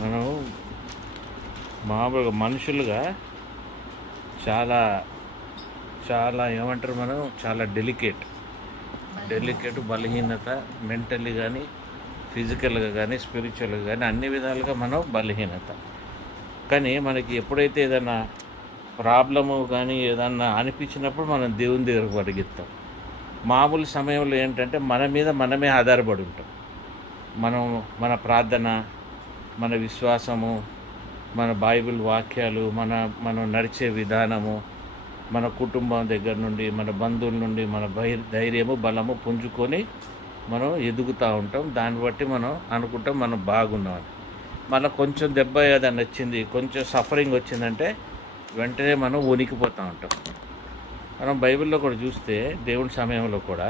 మనం మామూలుగా మనుషులుగా చాలా చాలా ఏమంటారు, మనం చాలా డెలికేట్ బలహీనత, మెంటల్లీ కానీ ఫిజికల్గా కానీ స్పిరిచువల్గా కానీ అన్ని విధాలుగా మనం బలహీనత. కానీ మనకి ఎప్పుడైతే ఏదైనా ప్రాబ్లము కానీ ఏదన్నా అనిపించినప్పుడు మనం దేవుని దగ్గరకు పరిగెత్తాం. మామూలు సమయంలో ఏంటంటే మన మీద మనమే ఆధారపడి ఉంటాం. మన ప్రార్థన, మన విశ్వాసము, మన బైబిల్ వాక్యాలు, మనం నడిచే విధానము, మన కుటుంబం దగ్గర నుండి, మన బంధువుల నుండి మన ధైర్యము బలము పుంజుకొని మనం ఎదుగుతూ ఉంటాం. దాన్ని బట్టి మనం అనుకుంటాం మనం బాగున్నామని. మనకు కొంచెం దెబ్బ ఏదైనా వచ్చింది, కొంచెం సఫరింగ్ వచ్చిందంటే వెంటనే మనం వణికిపోతూ ఉంటాం. మనం బైబిల్లో కూడా చూస్తే దేవుని సమయంలో కూడా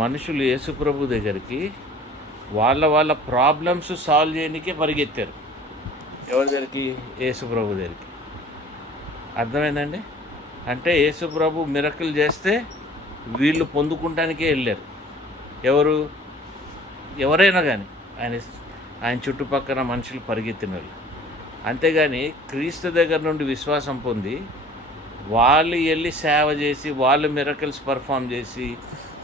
మనుషులు యేసుప్రభు దగ్గరికి వాళ్ళ ప్రాబ్లమ్స్ సాల్వ్ చేయడానికే పరిగెత్తారు. ఎవరి దగ్గరికి? యేసుప్రభు దగ్గరికి. అర్థమైందండి? అంటే యేసుప్రభు మిరకిల్ చేస్తే వీళ్ళు పొందుకుంటానికే వెళ్ళారు. ఎవరైనా కానీ ఆయన చుట్టుపక్కల మనుషులు పరిగెత్తిన వాళ్ళు. అంతేగాని క్రీస్తు దగ్గర నుండి విశ్వాసం పొంది వాళ్ళు వెళ్ళి సేవ చేసి, వాళ్ళు మిరకిల్స్ పర్ఫామ్ చేసి,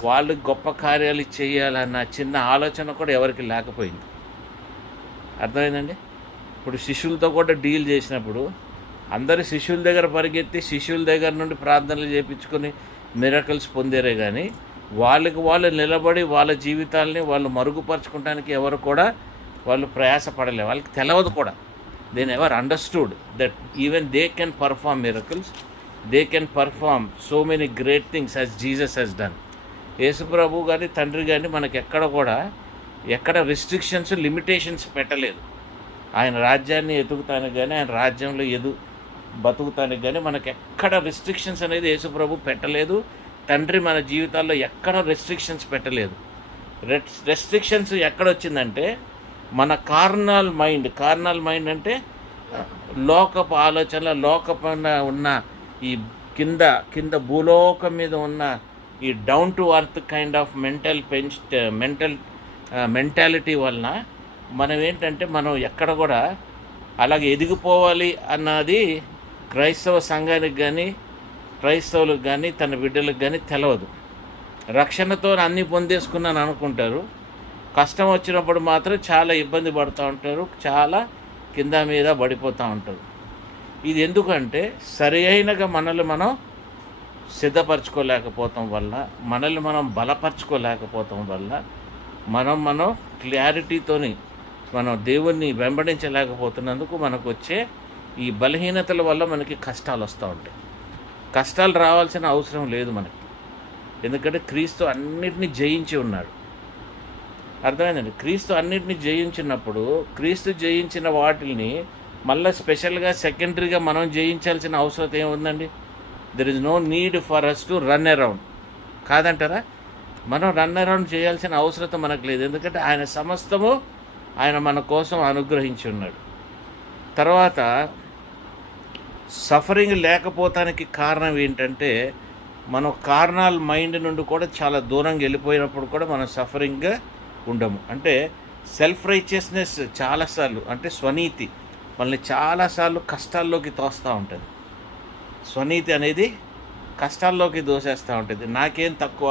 వాళ్ళు గొప్ప కార్యాలు చేయాలన్న చిన్న ఆలోచన కూడా ఎవరికి లేకపోయింది. అర్థమైందండి? ఇప్పుడు శిష్యులతో కూడా డీల్ చేసినప్పుడు అందరు శిష్యుల దగ్గర పరిగెత్తి శిష్యుల దగ్గర నుండి ప్రార్థనలు చేయించుకొని మిరకిల్స్ పొందారే కానీ వాళ్ళు నిలబడి వాళ్ళ జీవితాలని వాళ్ళు మరుగుపరచుకోవడానికి ఎవరు కూడా వాళ్ళు ప్రయాసపడలే. వాళ్ళకి తెలియదు కూడా. They never understood that even they can perform miracles, they can perform so many great things as Jesus he's done. యేసుప్రభు కానీ తండ్రి కానీ మనకి ఎక్కడ రిస్ట్రిక్షన్స్, లిమిటేషన్స్ పెట్టలేదు. ఆయన రాజ్యాన్ని ఎదుగుతానికి కానీ ఆయన రాజ్యంలో బతుకుతానికి కానీ మనకు ఎక్కడ రిస్ట్రిక్షన్స్ అనేది యేసుప్రభు పెట్టలేదు. తండ్రి మన జీవితాల్లో ఎక్కడ రెస్ట్రిక్షన్స్ పెట్టలేదు. రెస్ట్రిక్షన్స్ ఎక్కడొచ్చిందంటే మన కార్నల్ మైండ్ అంటే లోకపు ఆలోచనల, లోకపైన ఉన్న ఈ కింద భూలోకం మీద ఉన్న ఈ down to earth kind of mentality వలన మనం ఏంటంటే మనం ఎక్కడ కూడా అలాగే ఎదిగిపోవాలి అన్నది క్రైస్తవ సంఘానికి కానీ క్రైస్తవులకు కానీ తన బిడ్డలకు కానీ తెలియదు. రక్షణతో అన్నీ పొందేసుకున్నాను అనుకుంటారు. కష్టం వచ్చినప్పుడు మాత్రం చాలా ఇబ్బంది పడుతూ ఉంటారు, చాలా కింద మీద పడిపోతూ ఉంటారు. ఇది ఎందుకంటే సరి అయినగా మనల్ని మనం సిద్ధపరచుకోలేకపోవటం వల్ల, మనల్ని మనం బలపరచుకోలేకపోవటం వల్ల, మనం క్లారిటీతోని మనం దేవుణ్ణి వెంబడించలేకపోతున్నందుకు మనకు వచ్చే ఈ బలహీనతల వల్ల మనకి కష్టాలు వస్తూ ఉంటాయి. కష్టాలు రావాల్సిన అవసరం లేదు మనకి, ఎందుకంటే క్రీస్తు అన్నిటినీ జయించి ఉన్నాడు. అర్థమైందండి? క్రీస్తు అన్నిటినీ జయించినప్పుడు క్రీస్తు జయించిన వాటిని మళ్ళీ స్పెషల్గా సెకండరీగా మనం జయించాల్సిన అవసరం ఏముందండి? There is no need for us to run around. కాదంటారా? మనం రన్ అరౌండ్ చేయాల్సిన అవసరం మనకు లేదు, ఎందుకంటే ఆయన సమస్తము ఆయన మన కోసం అనుగ్రహించి ఉన్నాడు. తర్వాత సఫరింగ్ లేకపోవటానికి కారణం ఏంటంటే మనం కార్నల్ మైండ్ నుండి కూడా చాలా దూరంగా వెళ్ళిపోయినప్పుడు కూడా మనం సఫరింగ్గా ఉండము. అంటే సెల్ఫ్ రైచియస్నెస్ చాలాసార్లు, అంటే స్వనీతి మనల్ని చాలాసార్లు కష్టాల్లోకి తోస్తూ ఉంటుంది. స్వనీతి అనేది కష్టాల్లోకి దోసేస్తూ ఉంటుంది. నాకేం తక్కువ,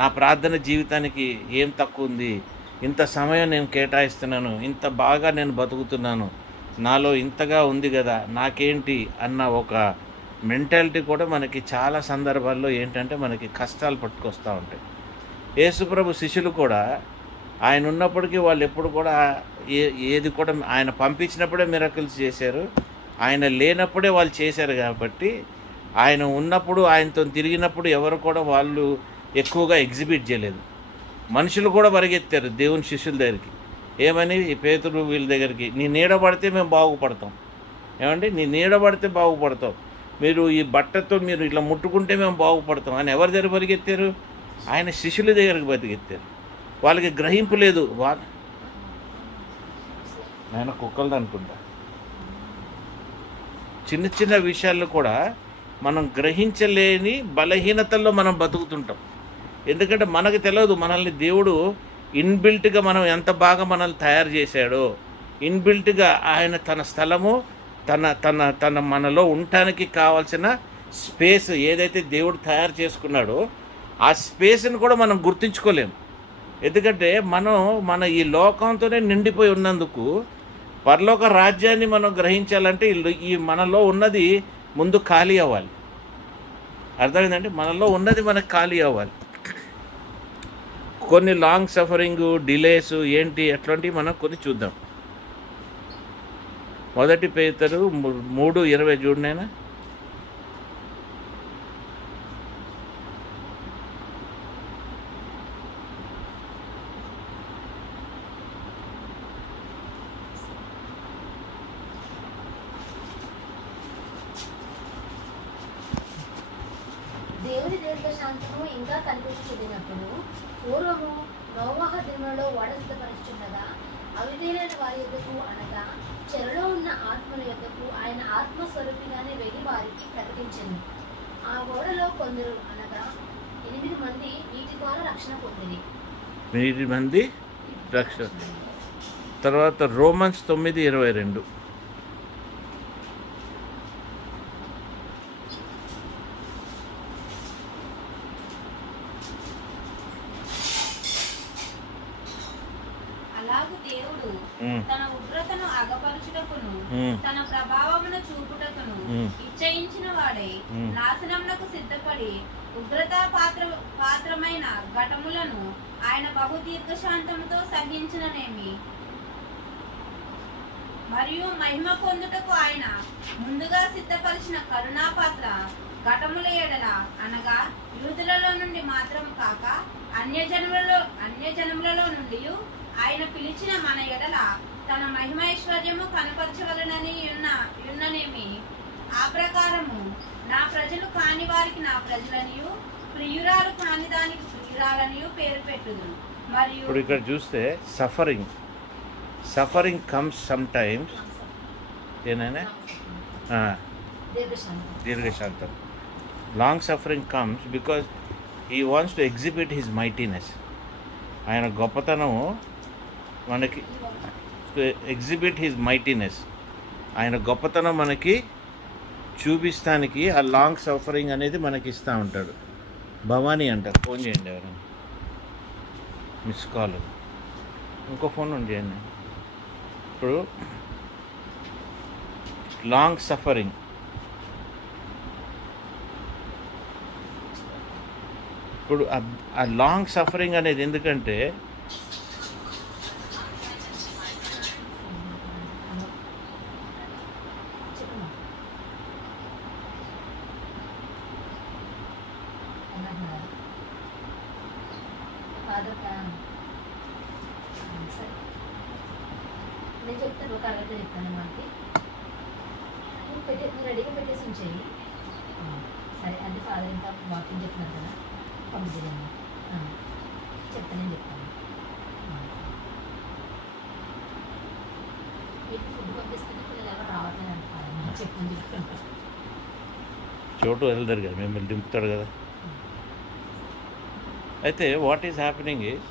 నా ప్రార్థన జీవితానికి ఏం తక్కువ ఉంది, ఇంత సమయం నేను కేటాయిస్తున్నాను, ఇంత బాగా నేను బతుకుతున్నాను, నాలో ఇంతగా ఉంది కదా, నాకేంటి అన్న ఒక మెంటాలిటీ కూడా మనకి చాలా సందర్భాల్లో ఏంటంటే మనకి కష్టాలు పట్టుకొస్తూ ఉంటాయి. యేసుప్రభు శిష్యులు కూడా ఆయన ఉన్నప్పటికీ వాళ్ళు ఎప్పుడు కూడా ఏది కూడా ఆయన పంపించినప్పుడే మిరకిల్స్ చేశారు, ఆయన లేనప్పుడే వాళ్ళు చేశారు. కాబట్టి ఆయన ఉన్నప్పుడు ఆయనతో తిరిగినప్పుడు ఎవరు కూడా వాళ్ళు ఎక్కువగా ఎగ్జిబిట్ చేయలేదు. మనుషులు కూడా పరిగెత్తారు దేవుని శిష్యుల దగ్గరికి. ఏమని? పేతురు వీళ్ళ దగ్గరికి, నీ నీడ పడితే మేము బాగుపడతాం. ఏమండి? నీ నీడ పడితే బాగుపడతాం, మీరు ఈ బట్టతో మీరు ఇట్లా ముట్టుకుంటే మేము బాగుపడతాం అని ఎవరి దగ్గర పరిగెత్తారు? ఆయన శిష్యుల దగ్గరికి పరిగెత్తారు. వాళ్ళకి గ్రహింపు లేదు. ఆయన కుక్కలది అనుకుంటా. చిన్న చిన్న విషయాల్లో కూడా మనం గ్రహించలేని బలహీనతల్లో మనం బతుకుతుంటాం. ఎందుకంటే మనకు తెలియదు మనల్ని దేవుడు ఇన్బిల్ట్గా మనం ఎంత బాగా మనల్ని తయారు చేశాడో, ఇన్బిల్ట్గా ఆయన తన స్థలము తన తన తన మనలో ఉండటానికి కావాల్సిన స్పేస్ ఏదైతే దేవుడు తయారు చేసుకున్నాడో ఆ స్పేస్ని కూడా మనం గుర్తించుకోలేము. ఎందుకంటే మన ఈ లోకంతోనే నిండిపోయి ఉన్నందుకు పరలోక రాజ్యాన్ని మనం గ్రహించాలంటే ఈ మనలో ఉన్నది ముందు ఖాళీ అవ్వాలి. అర్థమైందంటే మనలో ఉన్నది మనకు ఖాళీ అవ్వాలి. కొన్ని లాంగ్ సఫరింగ్ డిలేస్ ఏంటి అట్లాంటివి మనం కొన్ని చూద్దాం. 1 పేతురు 3:20 చూడనైనా. దేవుని దీర్ఘశాంతము ఇంకా కనిపించుచున్నప్పుడు పూర్వము నోవహ దినములలో ఓడ సిద్ధపరచుచున్నదా అవిధేయులైన వారి యొద్దకు అనగా చెరలో ఉన్న ఆత్మల యొద్దకు ఆయన ఆత్మస్వరూపిగానే వెళ్ళి వారికి ప్రకటించెను. ఆ ఓడలో కొందరు అనగా 8 మంది నీటి ద్వారా రక్షణ పొందిరి. 8 మంది రక్షణ. తర్వాత రోమన్స్ 9:22. అలాగు దేవుడు తన ఉగ్రతను అగపరుచుటకును తన ప్రభావమును చూపుటకును ఇచ్చయించిన వాడై నాశనమునకు సిద్ధపడి ఉగ్రతా పాత్రమైన ఘటములను ఆయన బహుదీర్ఘశాంతముతో సహించిననేమి. మరియు మహిమ పొందుటకు ఆయన ముందుగా సిద్ధపరిచిన కరుణాపాత్ర ఘటముల ఎడల అనగా యూదులలో నుండి మాత్రము కాక అన్యజనములలో నుండి ఆయన పిలిచిన మన ఎడల తన మహిమైశ్వర్యము కనపరచవలనని యున్ననేమి. ఆ ప్రకారము నా ప్రజలు కాని వారికి నా ప్రజలనియు ప్రియురాలు కాని దానికి ప్రియురాలనియు పేరు పెట్టుదురు. మరియు ఇప్పుడు ఇక్కడ చూస్తే సఫరింగ్ కమ్స్ సమ్ టైమ్స్ ఏనైనా దీర్ఘశాంతం. Long suffering comes because he wants to exhibit his mightiness. ఆయన గొప్పతనము మనకి ఎగ్జిబిట్ హిజ్ మైటీనెస్, ఆయన గొప్పతనం మనకి చూపిస్తానికి ఆ లాంగ్ సఫరింగ్ అనేది మనకి ఇస్తూ ఉంటాడు. భవానీ అంటారు, ఫోన్ చేయండి ఎవరైనా, మిస్ కాల్, ఇంకో ఫోన్ చేయండి. ఇప్పుడు లాంగ్ సఫరింగ్, ఇప్పుడు ఆ లాంగ్ సఫరింగ్ అనేది ఎందుకంటే నేను చెప్తాను, ఒక అరగంట చెప్తాను. మనకి నువ్వు రెడీగా పెట్టేసి ఉంచేయి. సరే, అంటే ఫాదర్ ఇంకా వాకింగ్ చెప్తున్నారు కదా, పంపించండి. చెప్తానని చెప్తాను. మీకు ఫుడ్ పంపిస్తుంటే పిల్లలు ఎవరు రావట్లేదు అంటారు. చెప్పండి చెప్తాను. చోటు వెళ్తారు కదా, మిమ్మల్ని దింపుతాడు కదా. అయితే what is happening is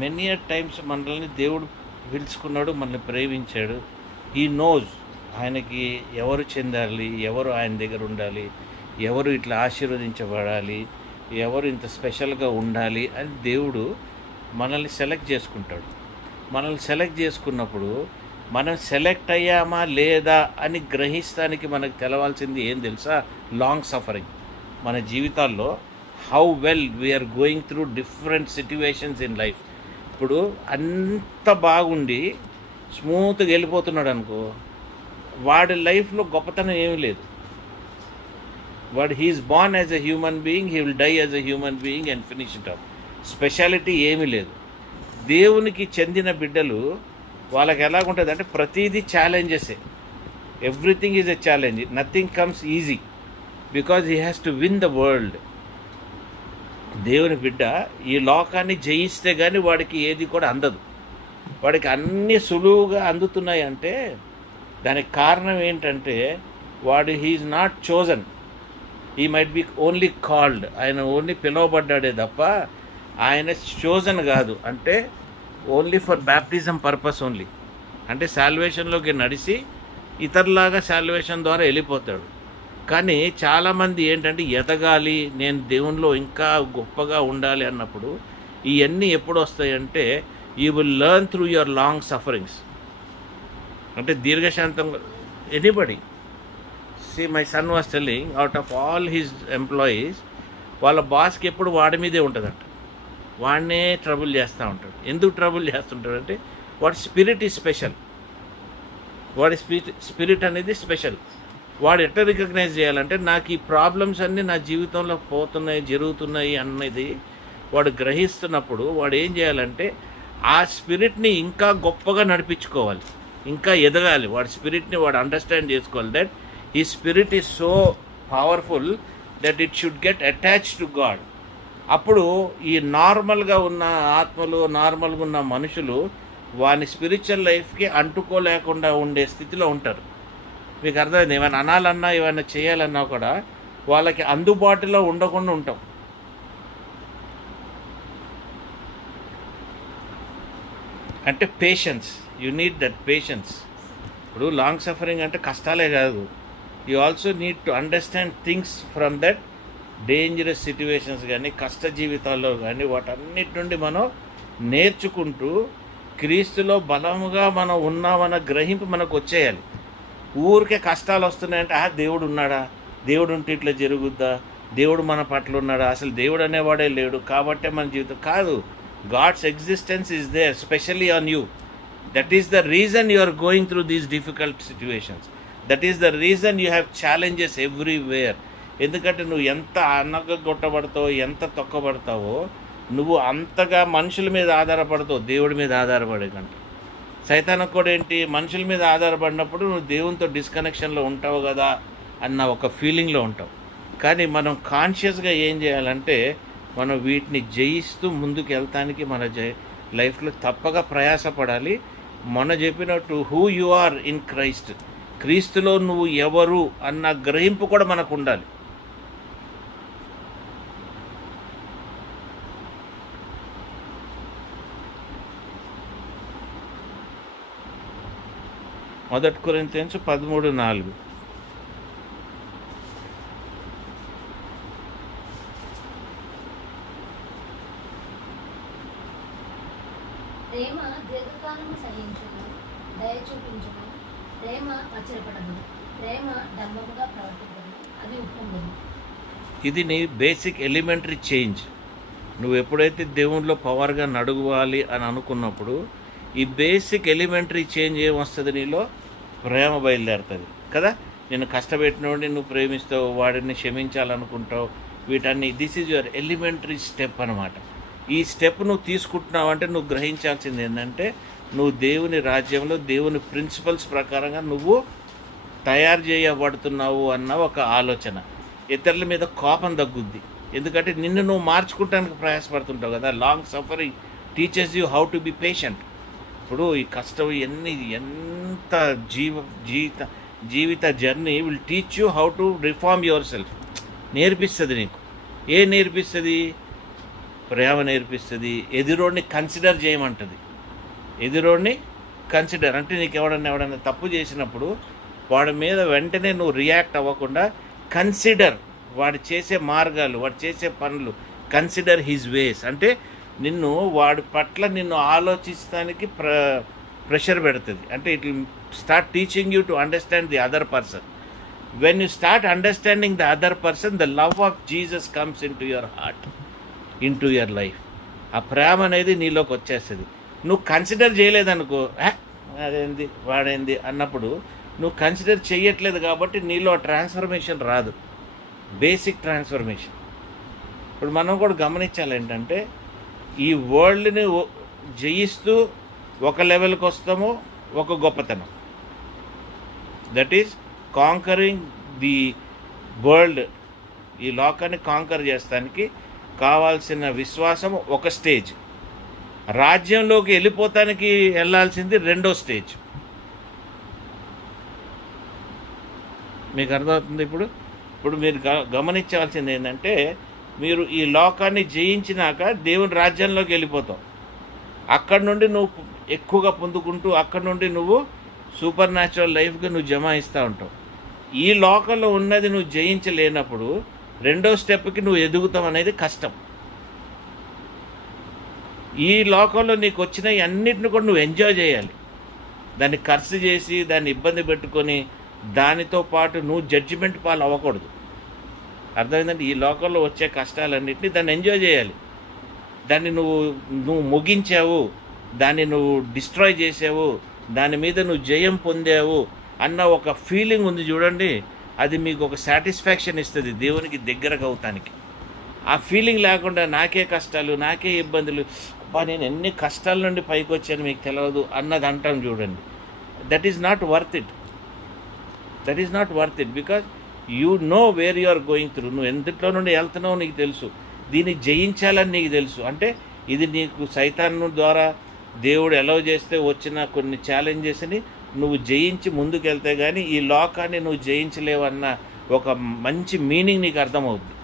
many times మనల్ని దేవుడు పిలుచుకున్నాడు, మనల్ని ప్రేమించాడు. ఈ నోజ్ ఆయనకి ఎవరు చెందాలి, ఎవరు ఆయన దగ్గర ఉండాలి, ఎవరు ఇట్లా ఆశీర్వదించబడాలి, ఎవరు ఇంత స్పెషల్గా ఉండాలి అని దేవుడు మనల్ని సెలెక్ట్ చేసుకుంటాడు. మనల్ని సెలెక్ట్ చేసుకున్నప్పుడు మనం సెలెక్ట్ అయ్యామా లేదా అని గ్రహిస్తానికి మనకు తెలవాల్సింది ఏం తెలుసా? Long suffering. మన జీవితాల్లో how well we are going through different situations in life. ఇప్పుడు అంత బాగుండి స్మూత్గా వెళ్ళిపోతున్నాడు అనుకో, వాడి లైఫ్లో గొప్పతనం ఏమీ లేదు. వాడు he's born as a human being, he will die as a human being and finish it up. Speciality ఏమీ లేదు. దేవునికి చెందిన బిడ్డలు వాళ్ళకి ఎలాగుంటుంది అంటే ప్రతిదీ ఛాలెంజెసే. Everything is a challenge, nothing comes easy because he has to win the world. దేవుని బిడ్డ ఈ లోకాన్ని జయిస్తే కానీ వాడికి ఏది కూడా అందదు. వాడికి అన్నీ సులువుగా అందుతున్నాయి అంటే దానికి కారణం ఏంటంటే వాడు he is not chosen, he might be only called. ఆయన ఓన్లీ పిలువబడ్డాడే తప్ప ఆయన చోజన్ కాదు. అంటే only for baptism purpose only. అంటే శాల్వేషన్లోకి నడిచి ఇతరులాగా శాల్వేషన్ ద్వారా వెళ్ళిపోతాడు. కానీ చాలామంది ఏంటంటే ఎదగాలి, నేను దేవునిలో ఇంకా గొప్పగా ఉండాలి అన్నప్పుడు ఇవన్నీ ఎప్పుడు వస్తాయంటే you will learn through your long sufferings. అంటే దీర్ఘశాంతం. Anybody see my son was telling, out of all his employees వాళ్ళ బాస్కి ఎప్పుడు వాడి మీదే ఉంటుందంట. వాడినే ట్రబుల్ చేస్తూ ఉంటాడు. ఎందుకు ట్రబుల్ చేస్తుంటాడు అంటే వాడి స్పిరిట్ ఈజ్ స్పెషల్. వాడి స్పిరిట్ అనేది స్పెషల్. వాడు ఎట్లా రికగ్నైజ్ చేయాలంటే నాకు ఈ ప్రాబ్లమ్స్ అన్నీ నా జీవితంలో పోతున్నాయి, జరుగుతున్నాయి అన్నది వాడు గ్రహిస్తున్నప్పుడు వాడు ఏం చేయాలంటే ఆ స్పిరిట్ని ఇంకా గొప్పగా నడిపించుకోవాలి, ఇంకా ఎదగాలి. వాడి స్పిరిట్ని వాడు అండర్స్టాండ్ చేసుకోవాలి దట్ ఈ spirit is so powerful that it should get attached to God. అప్పుడు ఈ నార్మల్గా ఉన్న ఆత్మలు, నార్మల్గా ఉన్న మనుషులు వాని స్పిరిచువల్ లైఫ్కి అంటుకోలేకుండా ఉండే స్థితిలో ఉంటారు. మీకు అర్థమైంది? ఏమైనా అనాలన్నా ఏమైనా చేయాలన్నా కూడా వాళ్ళకి అందుబాటులో ఉండకుండా ఉంటాం. అంటే patience, you need that patience. ఇప్పుడు లాంగ్ సఫరింగ్ అంటే కష్టాలే కాదు, you also need to understand things from that dangerous situations కానీ కష్ట జీవితాల్లో కానీ వాటన్నిటి నుండి మనం నేర్చుకుంటూ క్రీస్తులో బలముగా మనం ఉన్నామన్న గ్రహింపు మనకు వచ్చేయాలి. ఊరికే కష్టాలు వస్తున్నాయంటే దేవుడు ఉన్నాడా, దేవుడు ఉంటే ఇట్లా జరుగుద్దా, దేవుడు మన పట్ల ఉన్నాడా, అసలు దేవుడు అనేవాడే లేడు కాబట్టే మన జీవితం కాదు. God's existence is there specially on you. That is the reason you are going through these difficult situations. That is the reason you have challenges everywhere. ఎందుకంటే నువ్వు ఎంత అనగొట్టబడతావో, ఎంత తొక్కబడతావో, నువ్వు అంతగా మనుషుల మీద ఆధారపడతావు, దేవుడి మీద ఆధారపడే కంటే. సైతానికి కూడా ఏంటి, మనుషుల మీద ఆధారపడినప్పుడు నువ్వు దేవునితో డిస్కనెక్షన్లో ఉంటావు కదా అన్న ఒక ఫీలింగ్లో ఉంటావు. కానీ మనం కాన్షియస్గా ఏం చేయాలంటే మనం వీటిని జయిస్తూ ముందుకు వెళ్తానికి మన లైఫ్లో తప్పక ప్రయాసపడాలి. మొన్న చెప్పినట్టు who you are in Christ, క్రీస్తులో నువ్వు ఎవరు అన్న గ్రహింపు కూడా మనకు ఉండాలి. మొదటి కొరింథీయులు 13:4. ప్రేమ దీర్ఘకాలము సహించును, దయ చూపించును, ప్రేమ ఆశ్చర్యపడదు, ప్రేమ డంబముగా ప్రవర్తించదు, అది ఉప్పొంగదు. ఇది నీ బేసిక్ ఎలిమెంటరీ చేంజ్. నువ్వు ఎప్పుడైతే దేవునిలో పవర్గా నడవాలి అని అనుకున్నప్పుడు ఈ బేసిక్ ఎలిమెంటరీ చేంజ్ ఏమొస్తుంది, నీలో ప్రేమ బయలుదేరుతుంది కదా. నేను కష్టపెట్టినోడిని నువ్వు ప్రేమిస్తావు, వాడిని క్షమించాలనుకుంటావు, వీటన్ని this is your elementary step అనమాట. ఈ స్టెప్ నువ్వు తీసుకుంటున్నావు అంటే నువ్వు గ్రహించాల్సింది ఏంటంటే నువ్వు దేవుని రాజ్యంలో దేవుని ప్రిన్సిపల్స్ ప్రకారంగా నువ్వు తయారు చేయబడుతున్నావు అన్న ఒక ఆలోచన. ఇతరుల మీద కోపం తగ్గుద్ది, ఎందుకంటే నిన్ను నువ్వు మార్చుకోవడానికి ప్రయాసపడుతుంటావు కదా. Long suffering teaches you how to be patient. ఇప్పుడు ఈ కష్టం ఎంత జీవిత journey will teach you how to reform yourself. నేర్పిస్తుంది నీకు. ఏం నేర్పిస్తుంది? ప్రేమ నేర్పిస్తుంది. ఎదురోడిని కన్సిడర్ చేయమంటుంది. ఎదురోడిని కన్సిడర్ అంటే నీకు ఎవడన్నా తప్పు చేసినప్పుడు వాడి మీద వెంటనే నువ్వు రియాక్ట్ అవ్వకుండా కన్సిడర్ వాడు చేసే మార్గాలు, వాడు చేసే పనులు, కన్సిడర్ హిజ్ వేస్. అంటే నిన్ను వాడి పట్ల నిన్ను ఆలోచించడానికి ప్రెషర్ పెడుతుంది. అంటే it will start teaching you to understand the other person. When you start understanding the other person, the love of Jesus comes in to your heart, in to your life. ఆ ప్రేమ అనేది నీలోకి వచ్చేస్తుంది. నువ్వు consider చేయలేదనుకో, అదేంది వాడేంది అన్నప్పుడు నువ్వు consider చేయట్లేదు కాబట్టి నీలో ట్రాన్స్ఫర్మేషన్ రాదు, బేసిక్ ట్రాన్స్ఫర్మేషన్. ఇప్పుడు మనం కూడా గమనించాలి ఏంటంటే ఈ వరల్డ్ని జయిస్తూ ఒక లెవెల్కి వస్తాము, ఒక గొప్పతనం. That is conquering the world. ఈ లోకాన్ని కాంకర్ చేస్తానికి కావాల్సిన విశ్వాసం ఒక స్టేజ్. రాజ్యంలోకి వెళ్ళిపోతానికి వెళ్ళాల్సింది రెండో స్టేజ్. మీకు అర్థమవుతుంది? ఇప్పుడు మీరు గమనించాల్సింది ఏంటంటే మీరు ఈ లోకాన్ని జయించినాక దేవుని రాజ్యంలోకి వెళ్ళిపోతాం. అక్కడ నుండి నువ్వు ఎక్కువగా పొందుకుంటూ అక్కడ నుండి నువ్వు సూపర్ న్యాచురల్ లైఫ్గా నువ్వు జమాయిస్తూ ఉంటావు. ఈ లోకంలో ఉన్నది నువ్వు జయించలేనప్పుడు రెండో స్టెప్కి నువ్వు ఎదుగుతావు అనేది కష్టం. ఈ లోకంలో నీకు వచ్చినవి అన్నిటిని కూడా నువ్వు ఎంజాయ్ చేయాలి. దాన్ని ఖర్చు చేసి దాన్ని ఇబ్బంది పెట్టుకొని దానితో పాటు నువ్వు జడ్జిమెంట్ పాలు అవ్వకూడదు. అర్థమైందంటే ఈ లోకంలో వచ్చే కష్టాలన్నింటినీ దాన్ని ఎంజాయ్ చేయాలి. దాన్ని నువ్వు ముగించావు, దాన్ని నువ్వు డిస్ట్రాయ్ చేసావు, దాని మీద నువ్వు జయం పొందావు అన్న ఒక ఫీలింగ్ ఉంది చూడండి, అది మీకు ఒక సాటిస్ఫాక్షన్ ఇస్తుంది దేవునికి దగ్గరగా అవుతానికి. ఆ ఫీలింగ్ లేకుండా నాకే కష్టాలు, నాకే ఇబ్బందులు, అబ్బా నేను ఎన్ని కష్టాల నుండి పైకి వచ్చాను మీకు తెలియదు అన్నది అంటాం చూడండి. That is not worth it because you know where you are going through. నువ్వు ఎందుట్లో నుండి వెళ్తున్నావు నీకు తెలుసు, దీన్ని జయించాలని నీకు తెలుసు. అంటే ఇది నీకు సైతాను ద్వారా దేవుడు అలౌ చేస్తే వచ్చిన కొన్ని ఛాలెంజెస్ని నువ్వు జయించి ముందుకు వెళ్తే కానీ ఈ లోకాన్ని నువ్వు జయించలేవన్న ఒక మంచి మీనింగ్ నీకు అర్థమవుద్ది.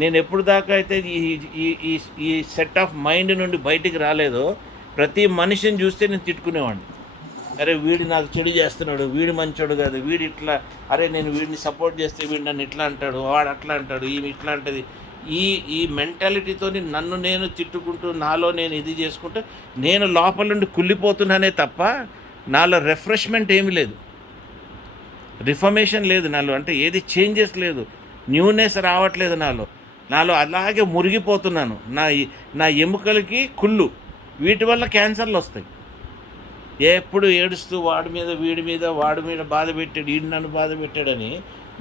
నేను ఎప్పుడు దాకా అయితే ఈ సెట్ ఆఫ్ మైండ్ నుండి బయటికి రాలేదో ప్రతి మనిషిని చూస్తే నేను తిట్టుకునేవాడిని. అరే వీడు నాకు చెడు చేస్తున్నాడు, వీడు మంచోడు కాదు, వీడు ఇట్లా, అరే నేను వీడిని సపోర్ట్ చేస్తే వీడు నన్ను ఇట్లా అంటాడు, వాడు అట్లా అంటాడు, ఈమె ఇట్లా అంటుంది. ఈ మెంటాలిటీతో నన్ను నేను తిట్టుకుంటూ నాలో నేను ఇది చేసుకుంటూ నేను లోపల నుండి కుళ్ళిపోతున్నానే తప్ప నాలో రిఫ్రెష్మెంట్ ఏమీ లేదు, రిఫర్మేషన్ లేదు నాలో. అంటే ఏది చేంజెస్ లేదు, న్యూనెస్ రావట్లేదు నాలో అలాగే మురిగిపోతున్నాను. నా ఎముకలకి కుళ్ళు, వీటి వల్ల క్యాన్సర్లు వస్తాయి. ఎప్పుడు ఏడుస్తూ వాడి మీద బాధ పెట్టాడు, వీడు నన్ను బాధ పెట్టాడని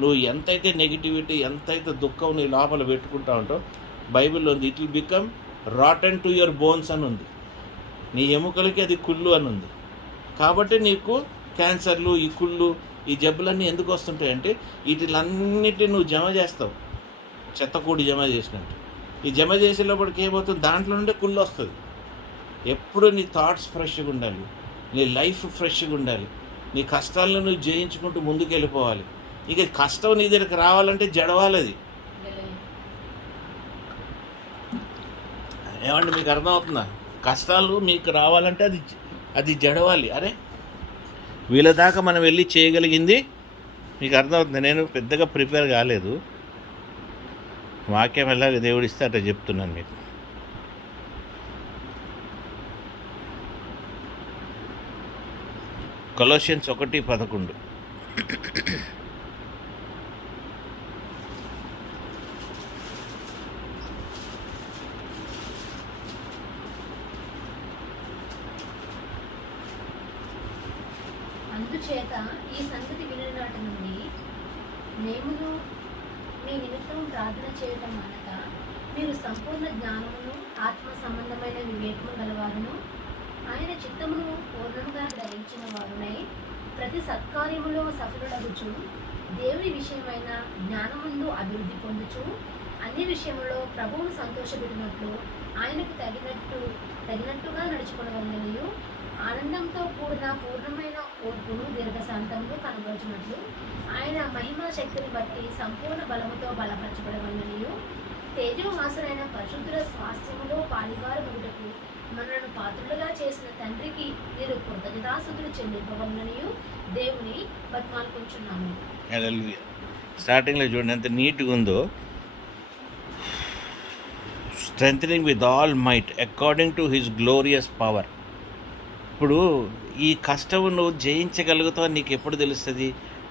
నువ్వు ఎంతైతే నెగిటివిటీ, ఎంతైతే దుఃఖం నీ లోపల పెట్టుకుంటా ఉంటావు, బైబిల్లో ఉంది, it will become rotten to your bones అని ఉంది. నీ ఎముకలకి అది కుళ్ళు అని ఉంది. కాబట్టి నీకు క్యాన్సర్లు, ఈ కుళ్ళు, ఈ జబ్బులన్నీ ఎందుకు వస్తుంటాయంటే వీటిలన్నిటిని నువ్వు జమ చేస్తావు, చెత్తకూడి జమ చేసినట్టు. ఈ జమ చేసేటప్పటికి ఏమవుతుంది, దాంట్లో నుండే కుళ్ళు వస్తుంది. ఎప్పుడు నీ థాట్స్ ఫ్రెష్గా ఉండాలి, నీ లైఫ్ ఫ్రెష్గా ఉండాలి, నీ కష్టాలను నువ్వు జయించుకుంటూ ముందుకు వెళ్ళిపోవాలి. ఇక కష్టం నీ దగ్గరికి రావాలంటే జడవాలి. అది ఏమంటే మీకు అర్థమవుతుందా? కష్టాలు మీకు రావాలంటే అది జడవాలి. అరే వీళ్ళ దాకా మనం వెళ్ళి చేయగలిగింది మీకు అర్థమవుతుంది. నేను పెద్దగా ప్రిపేర్ కాలేదు, వాక్యం ఎలాగ దేవుడిస్తే అట్లా చెప్తున్నాను మీకు. కొలోషియన్స్ 1:11. అందుచేత ఈ సంగతి వినిన నాటి నుండి మేమును మీ నిమిత్తం ప్రార్థన చేయటం అనక మీరు సంపూర్ణ జ్ఞానమును ఆత్మ సంబంధమైన వివేకము గలవారును ఆయన చిత్తమును పూర్ణంగా గ్రహించిన వారునై ప్రతి సత్కార్యములో సఫలుడగుచు దేవుని విషయమైన జ్ఞానముందు అభివృద్ధి పొందుచు అన్ని విషయములో ప్రభువును సంతోషపెట్టినట్లు ఆయనకు తగినట్టుగా నడుచుకునవలననియు ఆనందంతో కూడిన పూర్ణమైన ఓర్పును దీర్ఘశాంతమును కనబరుచినట్లు ఆయన మహిమా శక్తిని బట్టి సంపూర్ణ బలముతో బలపరచబడవలననియు తేజోవాసులైన పరిశుద్ధుల స్వాస్థ్యములో పాలివారు ముగుటకు మనలను పాత్రులుగా చేసిన తండ్రికి మీరు కృతజ్ఞతాస్తుతులు చెల్లింపవలననియు దేవుని బతిమాలుకుంటున్నాము. స్టార్టింగ్లో చూడండి ఎంత నీట్గా ఉందో. Strengthening with all might according to his glorious power. ఇప్పుడు ఈ కష్టం నువ్వు జయించగలుగుతావు నీకు ఎప్పుడు తెలుస్తుంది?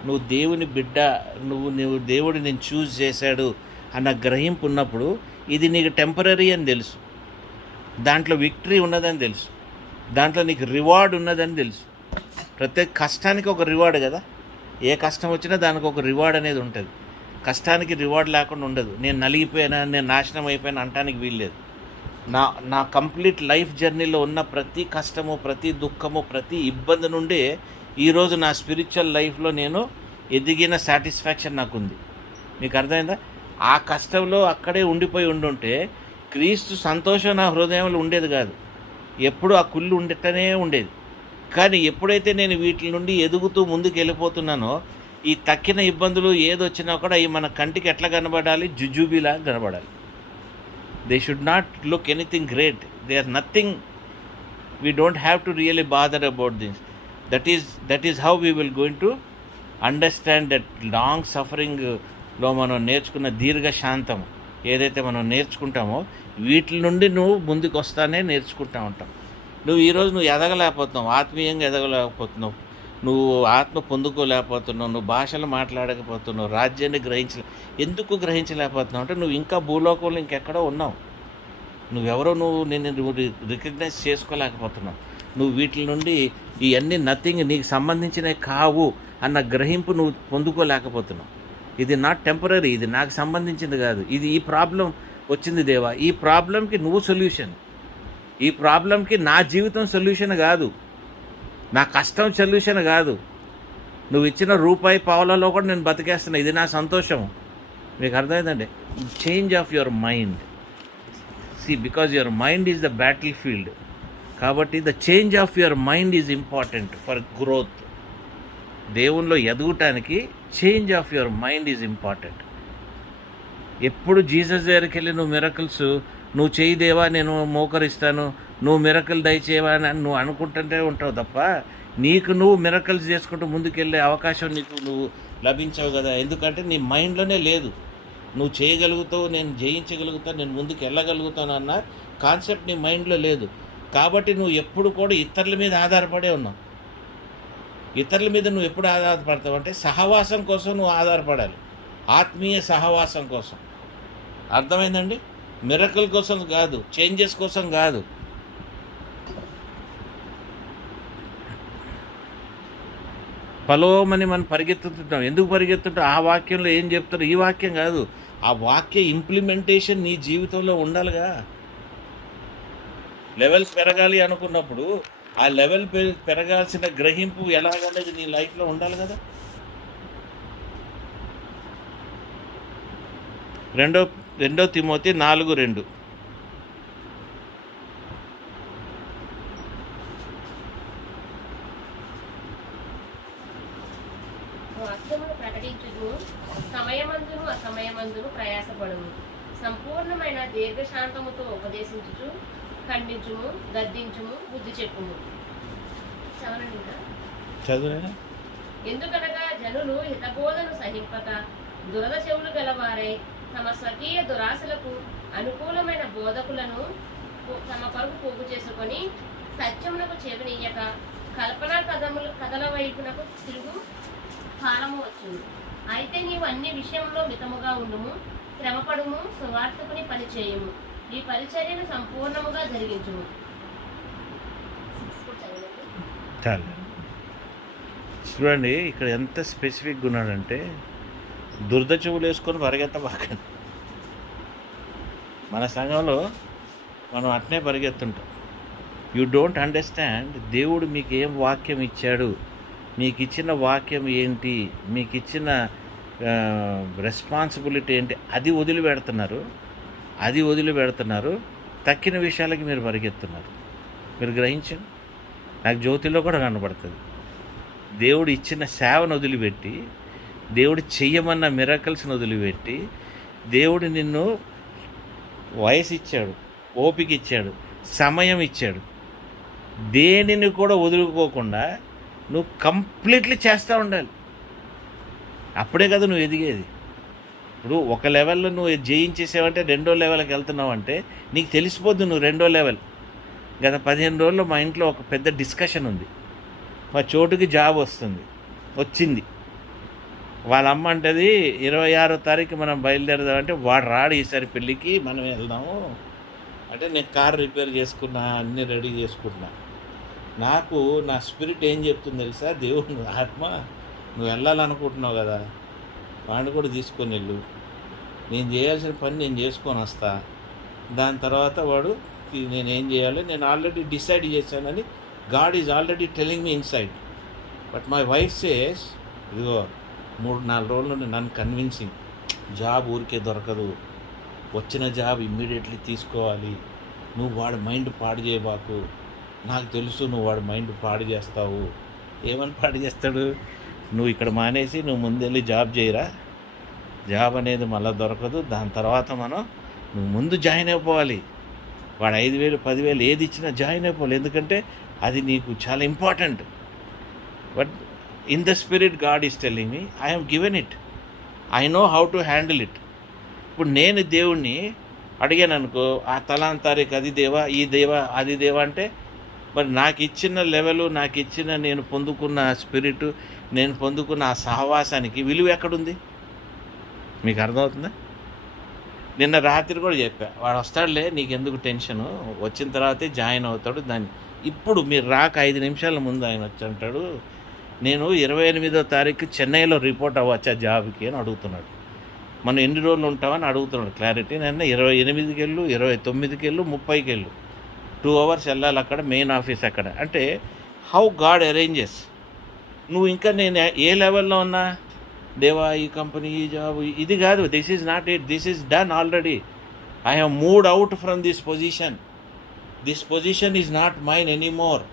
నువ్వు దేవుని బిడ్డ, నువ్వు దేవుడు నేను చూస్ చేశాడు అన్న గ్రహింపు ఉన్నప్పుడు ఇది నీకు టెంపరీ అని తెలుసు, దాంట్లో విక్టరీ ఉన్నదని తెలుసు, దాంట్లో నీకు రివార్డ్ ఉన్నదని తెలుసు. ప్రతి కష్టానికి ఒక రివార్డ్ కదా, ఏ కష్టం వచ్చినా దానికి ఒక రివార్డ్ అనేది ఉంటుంది. కష్టానికి రివార్డ్ లేకుండా ఉండదు. నేను నలిగిపోయినా, నేను నాశనం అయిపోయినా అంటానికి వీల్లేదు. నా కంప్లీట్ లైఫ్ జర్నీలో ఉన్న ప్రతి కష్టము, ప్రతి దుఃఖము, ప్రతి ఇబ్బంది నుండి ఈరోజు నా స్పిరిచువల్ లైఫ్లో నేను ఎదిగిన సాటిస్ఫాక్షన్ నాకుంది. మీకు అర్థమైందా? ఆ కష్టంలో అక్కడే ఉండిపోయి క్రీస్తు సంతోషం నా హృదయంలో ఉండేది కాదు, ఎప్పుడు ఆ కుళ్ళు ఉండటనే ఉండేది. కానీ ఎప్పుడైతే నేను వీటి నుండి ఎదుగుతూ ముందుకు వెళ్ళిపోతున్నానో ఈ తక్కిన ఇబ్బందులు ఏదొచ్చినా కూడా అవి మన కంటికి ఎట్లా కనబడాలి? జుజుబీలా కనబడాలి. They should not look anything great, they are nothing We don't have to really bother about this. That is how we will going to understand that long సఫరింగ్లో మనం నేర్చుకున్న దీర్ఘశాంతం ఏదైతే మనం నేర్చుకుంటామో వీటి నుండి నువ్వు ముందుకు వస్తానే నేర్చుకుంటా ఉంటావు. నువ్వు ఎదగలేకపోతున్నావు, ఆత్మీయంగా ఎదగలేకపోతున్నావు, నువ్వు ఆత్మ పొందుకోలేకపోతున్నావు, నువ్వు భాషలు మాట్లాడకపోతున్నావు, రాజ్యాన్ని ఎందుకు గ్రహించలేకపోతున్నావు అంటే నువ్వు ఇంకా భూలోకంలో ఇంకెక్కడో ఉన్నావు. నువ్వు రికగ్నైజ్ చేసుకోలేకపోతున్నావు. నువ్వు వీటి నుండి ఇవన్నీ నథింగ్, నీకు సంబంధించినవి కావు అన్న గ్రహింపు నువ్వు పొందుకోలేకపోతున్నావు. ఇది నాట్ టెంపరీ, ఇది నాకు సంబంధించింది కాదు, ఇది ఈ ప్రాబ్లం వచ్చింది దేవా, ఈ ప్రాబ్లంకి నువ్వు సొల్యూషన్, ఈ ప్రాబ్లంకి నా జీవితం సొల్యూషన్ కాదు, నా కష్టం సొల్యూషన్ కాదు, నువ్వు ఇచ్చిన రూపాయి పావులలో కూడా నేను బతికేస్తున్నా, ఇది నా సంతోషం. మీకు అర్థమైందండి? Change of your mind. Because your mind is the battlefield. కాబట్టి the change of your mind is important for growth. దేవునిలో ఎదుగుటానికి change of your mind is important. ఎప్పుడు జీసస్ దగ్గరికి వెళ్ళి నువ్వు మిరకల్స్ నువ్వు చేయి దేవా, నేను మోకరిస్తాను, నువ్వు మిరకల్ దయచేవా అని నువ్వు అనుకుంటుంటే ఉంటావు తప్ప నీకు నువ్వు మిరకల్స్ చేసుకుంటూ ముందుకెళ్ళే అవకాశం నువ్వు లభించవు కదా. ఎందుకంటే నీ మైండ్లోనే లేదు. నువ్వు చేయగలుగుతావు, నేను జయించగలుగుతాను, నేను ముందుకు వెళ్ళగలుగుతాను అన్న కాన్సెప్ట్ నీ మైండ్లో లేదు. కాబట్టి నువ్వు ఎప్పుడు కూడా ఇతరుల మీద ఆధారపడే ఉన్నావు. ఇతరుల మీద నువ్వు ఎప్పుడు ఆధారపడతావు అంటే సహవాసం కోసం నువ్వు ఆధారపడాలి, ఆత్మీయ సహవాసం కోసం. అర్థమైందండి? మిరకల్ కోసం కాదు, చేంజెస్ కోసం కాదు. పలోమని మనం పరిగెత్తుతుంటాం. ఎందుకు పరిగెత్తుంటాం? ఆ వాక్యంలో ఏం చెప్తారు, ఈ వాక్యం కాదు, ఆ వాక్య ఇంప్లిమెంటేషన్ నీ జీవితంలో ఉండాలిగా. లెవెల్స్ పెరగాలి అనుకున్నప్పుడు ఆ లెవెల్ పెరగాల్సిన గ్రహింపు ఎలాగనేది నీ లైఫ్లో ఉండాలి కదా. రెండో తిమోతి 4:2. వాక్యమును ప్రకటించుదు, సమయమందును అసమయమందును ప్రయాసపడుము, సంపూర్ణమైన దీర్ఘశాంతముతో ఉపదేశించుచు ఖండించుము, గద్దించుము, బుద్ధి చెప్పుము. చదువు. ఎందుకనగా జనులు హితబోధను సహింపక దురద చెవులు గలవారై తమ స్వకీయ దురాశలకు అనుకూలమైన బోధకులను తమ కొరకు పోగు చేసుకొని సత్యమునకు చెవినీయక కల్పనా కథల వైపునకు తిరుగు కాలము వచ్చును. అయితే నీవు అన్ని విషయంలో మితముగా ఉండుము, శ్రమపడుము, సువార్తకుని పని చేయుము, ఈ పరిచర్యను సంపూర్ణముగా జరిగించుము. చూడండి ఇక్కడ ఎంత స్పెసిఫిక్గా ఉన్నాడంటే దురద చెవులు వేసుకొని పరిగెత్తబాకండి. మన సంఘంలో మనం అట్నే పరిగెత్తుంటాం. యూ డోంట్ అండర్స్టాండ్ దేవుడు మీకు ఏం వాక్యం ఇచ్చాడు, మీకు ఇచ్చిన వాక్యం ఏంటి, మీకు ఇచ్చిన రెస్పాన్సిబిలిటీ ఏంటి, అది వదిలిపెడుతున్నారు. తక్కిన విషయాలకి మీరు పరిగెత్తున్నారు. మీరు గ్రహించండి. నాకు జ్యోతిలో కూడా కనబడుతుంది. దేవుడు ఇచ్చిన సేవను వదిలిపెట్టి, దేవుడు చెయ్యమన్న మిరకల్స్ని వదిలిపెట్టి, దేవుడు నిన్ను వయసు ఇచ్చాడు, ఓపిక ఇచ్చాడు, సమయం ఇచ్చాడు. దేనిని కూడా వదులుకోకుండా నువ్వు కంప్లీట్లీ చేస్తూ ఉండాలి. అప్పుడే కదా నువ్వు ఎదిగేది. ఇప్పుడు ఒక లెవెల్లో నువ్వు జయించేసావంటే రెండో లెవెల్కి వెళ్తున్నావంటే నీకు తెలిసిపోద్దు నువ్వు రెండో లెవెల్. గత 15 రోజుల్లో మా ఇంట్లో ఒక పెద్ద డిస్కషన్ ఉంది. మా చోటుకి జాబ్ వచ్చింది. వాళ్ళ అమ్మ అంటది 26వ తారీఖు మనం బయలుదేరదామంటే వాడు రాడు ఈసారి పెళ్ళికి, మనం వెళ్దాము అంటే నేను కార్ రిపేర్ చేసుకున్నా, అన్నీ రెడీ చేసుకున్నా. నాకు నా స్పిరిట్ ఏం చెప్తుంది తెలుసా, దేవుడు ఆత్మ నువ్వు వెళ్ళాలనుకుంటున్నావు కదా, వాడిని కూడా తీసుకొని వెళ్ళు, నేను చేయాల్సిన పని నేను చేసుకొని వస్తా, దాని తర్వాత వాడు నేనేం చేయాలి నేను ఆల్రెడీ డిసైడ్ చేశానని God is already telling me inside. But my wife says, ఇదిగో 3-4 రోజుల నుండి నన్ను కన్విన్సింగ్, జాబ్ ఊరికే దొరకదు, వచ్చిన జాబ్ ఇమ్మీడియట్లీ తీసుకోవాలి, నువ్వు వాడి మైండ్ పాడు చేయబాకు, నాకు తెలుసు నువ్వు వాడి మైండ్ పాడు చేస్తావు. ఏమని పాడు చేస్తాడు? నువ్వు ఇక్కడ మానేసి నువ్వు ముందెళ్ళి జాబ్ చేయరా, జాబ్ అనేది మళ్ళీ దొరకదు, దాని తర్వాత నువ్వు ముందు జాయిన్ అయిపోవాలి, వాడు 5,000 10,000 ఏది ఇచ్చినా జాయిన్ అయిపోవాలి, ఎందుకంటే అది నీకు చాలా important. But in the spirit God is telling me I have given it, I know how to handle it. ఇప్పుడు నేను దేవుణ్ణి అడిగాను అనుకో, ఆ తలాంతారికి అది దేవా, ఈ దేవా, అది దేవా అంటే, మరి నాకు ఇచ్చిన లెవెలు, నాకు ఇచ్చిన నేను పొందుకున్న స్పిరిట్, నేను పొందుకున్న ఆ సహవాసానికి విలువ ఎక్కడుంది? మీకు అర్థమవుతుందా? నిన్న రాత్రి కూడా చెప్పా, వాడు వస్తాడులే, నీకెందుకు టెన్షను, వచ్చిన తర్వాతే జాయిన్ అవుతాడు. దాన్ని ఇప్పుడు మీరు రాక 5 నిమిషాల ముందు ఆయన వచ్చి అంటాడు, నేను 28వ తారీఖు చెన్నైలో రిపోర్ట్ అవ్వచ్చా జాబ్కి అని అడుగుతున్నాడు. మనం ఎన్ని రోజులు ఉంటామని అడుగుతున్నాడు క్లారిటీ. నేను 28కి వెళ్ళు, 29కి వెళ్ళు, 30కి వెళ్ళు, 2 hours వెళ్ళాలి అక్కడ, మెయిన్ ఆఫీస్ అక్కడ. అంటే హౌ గాడ్ అరేంజెస్. నువ్వు ఇంకా నేను ఏ లెవెల్లో ఉన్నా, దేవా ఈ కంపెనీ, ఈ జాబ్, ఇది కాదు. This is not it, this is done already. I have moved out from this position. This position is not mine anymore.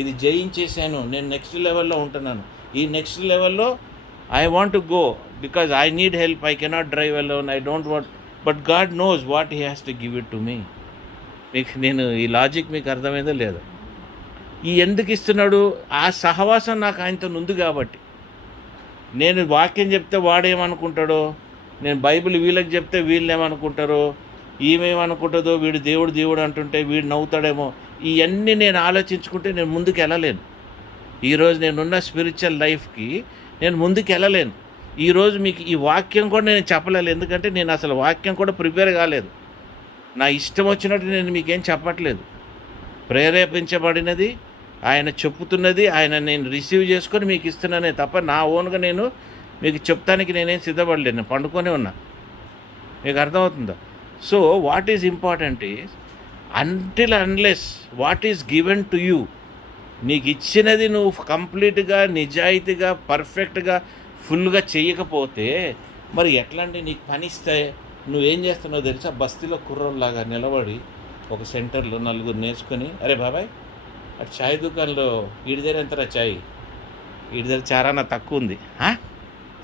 ఇది జయించేసాను, నేను నెక్స్ట్ లెవెల్లో ఉంటున్నాను. ఈ నెక్స్ట్ లెవెల్లో I want to go because I need help. I cannot drive alone, I don't want, but God knows what he has to give it to me. మీకు నేను ఈ లాజిక్ మీకు అర్థమైందో లేదో? ఈ ఎందుకు ఇస్తున్నాడు? ఆ సహవాసం నాకు ఆయనతో ఉంది కాబట్టి. నేను వాక్యం చెప్తే వాడేమనుకుంటాడో, నేను బైబిల్ వీళ్ళకి చెప్తే వీళ్ళు ఏమనుకుంటారో, ఈమెమనుకుంటుందో, వీడు దేవుడు దేవుడు అంటుంటే వీడు నవ్వుతాడేమో, ఇవన్నీ నేను ఆలోచించుకుంటే నేను ముందుకు వెళ్ళలేను. ఈరోజు నేనున్న స్పిరిచువల్ లైఫ్కి నేను ముందుకు వెళ్ళలేను. ఈరోజు మీకు ఈ వాక్యం కూడా నేను చెప్పలేదు, ఎందుకంటే నేను అసలు వాక్యం కూడా ప్రిపేర్ కాలేదు. నా ఇష్టం వచ్చినట్టు నేను మీకేం చెప్పట్లేదు. ప్రేరేపించబడినది, ఆయన చెప్పుతున్నది, ఆయన నేను రిసీవ్ చేసుకొని మీకు ఇస్తున్నానే తప్ప నా ఓన్గా నేను మీకు చెప్తానికి నేనేం సిద్ధపడలేను. నేను పండుకొనే ఉన్నా. మీకు అర్థమవుతుందా? So what is important is until unless what is given to you, నీకు ఇచ్చినది నువ్వు కంప్లీట్గా, నిజాయితీగా, పర్ఫెక్ట్గా, ఫుల్గా చేయకపోతే మరి ఎట్లా అంటే నీకు పని ఇస్తే నువ్వేం చేస్తున్నావు తెలుసా? బస్తీలో కుర్రోళ్ళలాగా నిలబడి ఒక సెంటర్లో 4 నేర్చుకొని, అరే బాబాయ్ అటు చాయ్ దుకాణంలో వీడి దగ్గర ఎంతరా చాయ్, వీడి దగ్గర చారానా తక్కువ ఉంది,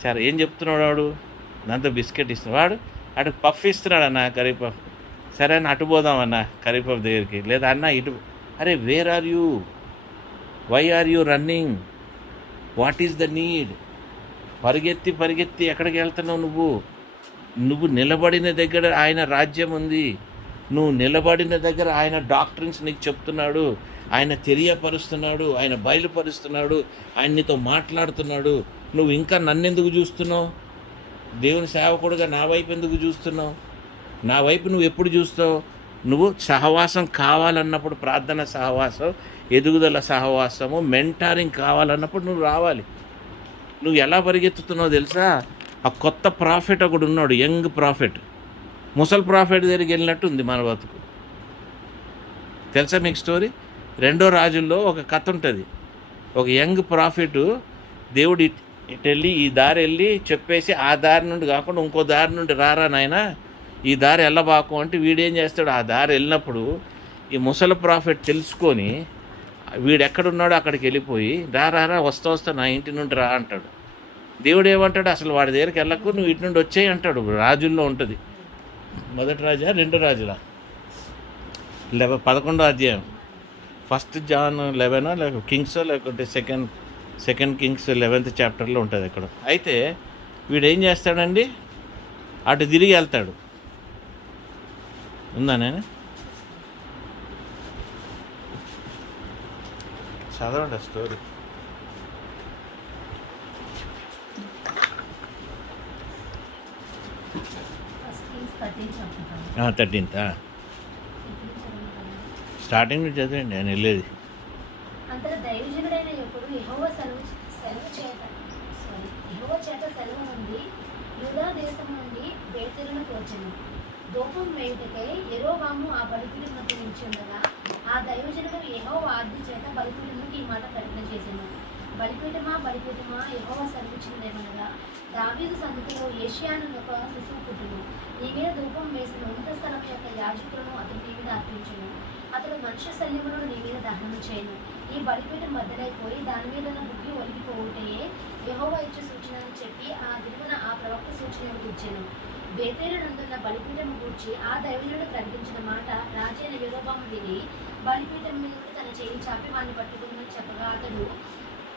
చారా ఏం చెప్తున్నాడు వాడు, దాంతో బిస్కెట్ ఇస్తున్నాడు వాడు, అటు పఫ్ ఇస్తున్నాడు అన్న, కర్రీ పఫ్. సరే అన్న అటు పోదామన్న కర్రీ పఫ్ దగ్గరికి, లేదా అన్న ఇటు. అరే where are you, why are you running, what is the need? పరిగెత్తి పరిగెత్తి ఎక్కడికి వెళ్తున్నావు నువ్వు? నువ్వు నిలబడిన దగ్గర ఆయన రాజ్యం ఉంది. నువ్వు నిలబడిన దగ్గర ఆయన డాక్టరీన్స్ నీకు చెప్తున్నాడు, ఆయన తెలియపరుస్తున్నాడు, ఆయన బయలుపరుస్తున్నాడు, ఆయన నీతో మాట్లాడుతున్నాడు. నువ్వు ఇంకా నన్నెందుకు చూస్తున్నావు? దేవుని సేవకుడుగా నా వైపు ఎందుకు చూస్తున్నావు? నా వైపు నువ్వు ఎప్పుడు చూస్తావు? నువ్వు సహవాసం కావాలన్నప్పుడు, ప్రార్థన సహవాసం, ఎదుగుదల సహవాసము, మెంటారింగ్ కావాలన్నప్పుడు నువ్వు రావాలి. నువ్వు ఎలా పరిగెత్తుతున్నావు తెలుసా? ఆ కొత్త ప్రాఫిట్ ఒకడు ఉన్నాడు, యంగ్ ప్రాఫిట్. ముసలి ప్రాఫిట్ దగ్గరికి వెళ్ళినట్టు ఉంది మన బతుకు. తెలుసా మీకు స్టోరీ? 2వ రాజుల్లో ఒక కథ ఉంటుంది. ఒక యంగ్ ప్రాఫిట్ దేవుడు ఇటు వెళ్ళి ఈ దారి వెళ్ళి చెప్పేసి, ఆ దారి నుండి కాకుండా ఇంకో దారి నుండి రారా నాయన, ఈ దారి వెళ్ళబాకు అంటే వీడేం చేస్తాడు? ఆ దారి వెళ్ళినప్పుడు ఈ ముసలి ప్రాఫిట్ తెలుసుకొని వీడు ఎక్కడున్నాడో అక్కడికి వెళ్ళిపోయి, రా వస్తా నా ఇంటి నుండి రా అంటాడు. దేవుడు ఏమంటాడు? అసలు వాడి దగ్గరికి వెళ్ళకు, నువ్వు ఇటు నుండి వచ్చేయి అంటాడు. రాజుల్లో ఉంటుంది. 1వ రాజా 2వ రాజులా 11వ అధ్యాయం, 1 John 11 లేక కింగ్స్, లేకుంటే సెకండ్ కింగ్స్ 11th చాప్టర్లో ఉంటుంది అక్కడ. అయితే వీడు ఏం చేస్తాడండి? అటు తిరిగి వెళ్తాడు. ఉందా నేను చదవండి ఆ స్టోరీ. ఫస్ట్ కింగ్స్ 13 చెప్తాను. 13th స్టార్టింగ్ నుంచి చదివండి, ఆయన వెళ్ళేది. అంతలో దైవజనుడైన ఎప్పుడు యెహోవా చేత సెలవు నుండి యూదా దేశం నుండి బేతేలునకు వచ్చెను. ధూపం వేయుటకై యెరోబాము ఆ బలిపీఠం మధ్య నిలిచి ఉండగా ఆ దైవజనుడు యెహోవా ఆజ్ఞ చేత బలిపీఠముకి ఈ మాట ప్రకటన చేసెను. బలిపీఠమా బలిపీఠమా, యెహోవా సెలవిచ్చినదేమనగా, దావీదు సంతతిలో యేషయాను ఒక శిశువు పుట్టును. నీ మీద ధూపం వేసిన ఉన్నత స్థలం యొక్క యాజకులను అతడు నీ మీద అర్పించును. అతడు మనుష్య శల్యములను నీ మీద దహనము చేయను. ఈ బలిపీఠం బద్దలైపోయి దాని మీద ఉన్న బుద్ధి ఒలిగిపోవుటయే యెహోవా ఇచ్చే సూచన అని చెప్పి ఆ దిగున ఆ ప్రవక్త సూచన ఇచ్చాను. బేతేలునందున్న బలిపీఠము గూర్చి ఆ దైవజనుడు ప్రకటించిన మాట రాజైన యెరొబోము విని బలిపీఠం మీద తన చెయ్యి చాపి వాడిని పట్టుకుందని చెప్పగా అతడు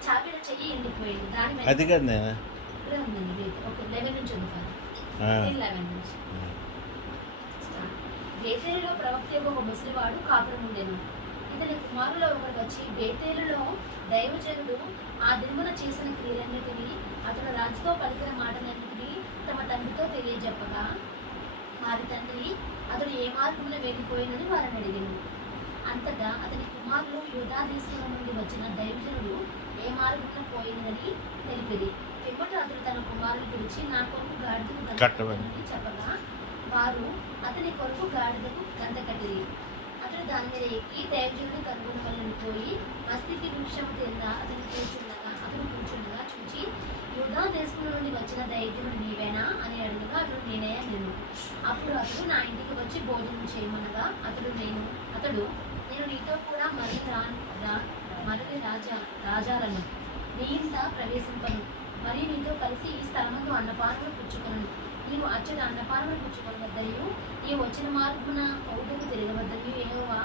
చాపిన చెయ్యి ఎండిపోయింది. దాని అది కదా నేను ఇక్కడే ఉందండి. ఓకే, 11 నుంచి ఉంది కదా, 11 నుంచి. బేతేలులో ప్రవక్త ఒక ముసలివాడు కాపురం ఉండెను. ఇతని కుమారులో ఒకడు వచ్చి బేతేలులో దైవజనుడు ఆ దినమున చేసిన క్రియలన్నిటినీ అతడు రాజుతో పలికిన మాటలన్నిటినీ తమ తండ్రితో తెలియజెప్పగా వారి తండ్రి అతడు ఏ మార్గమున వెళ్ళిపోయినని వారిని అడిగాను. అంతటా అతని కుమారులు యూదా దేశంలో నుండి వచ్చిన దైవజనుడు ఏ మార్గమున పోయినదని తెలిపిరి. పిమ్మట అతడు తన కుమారులు పిలిచి నా కొరకు గాడిదకు కట్టమని చెప్పగా వారు అతని కొరకు గాడిదకు గంట కట్టిరి. అతడు దాని మీద ఎక్కి దైవజనుడు కనుగొని వలన పోయి మస్తికి వృక్షము కింద అతడు కూర్చుండగా చూచి యూదా దేశం నుండి వచ్చిన దైవజనుడు నీవేనా అని అడుగుగా అతడు నేనే నేను. అప్పుడు అతడు నా ఇంటికి వచ్చి భోజనం చేయమనగా అతడు నేను నీతో కూడా మరలి రాజాలను నీ ఇంట ప్రవేశింపను, మరి నీతో కలిసి ఈ స్థలమును అన్నపానములు పుచ్చుకొనను. నీవు అచ్చట అన్నపానములు పుచ్చుకొనవద్దయు ఈ వచ్చిన మార్గమున పౌటకు తిరగవద్దయు యెహోవా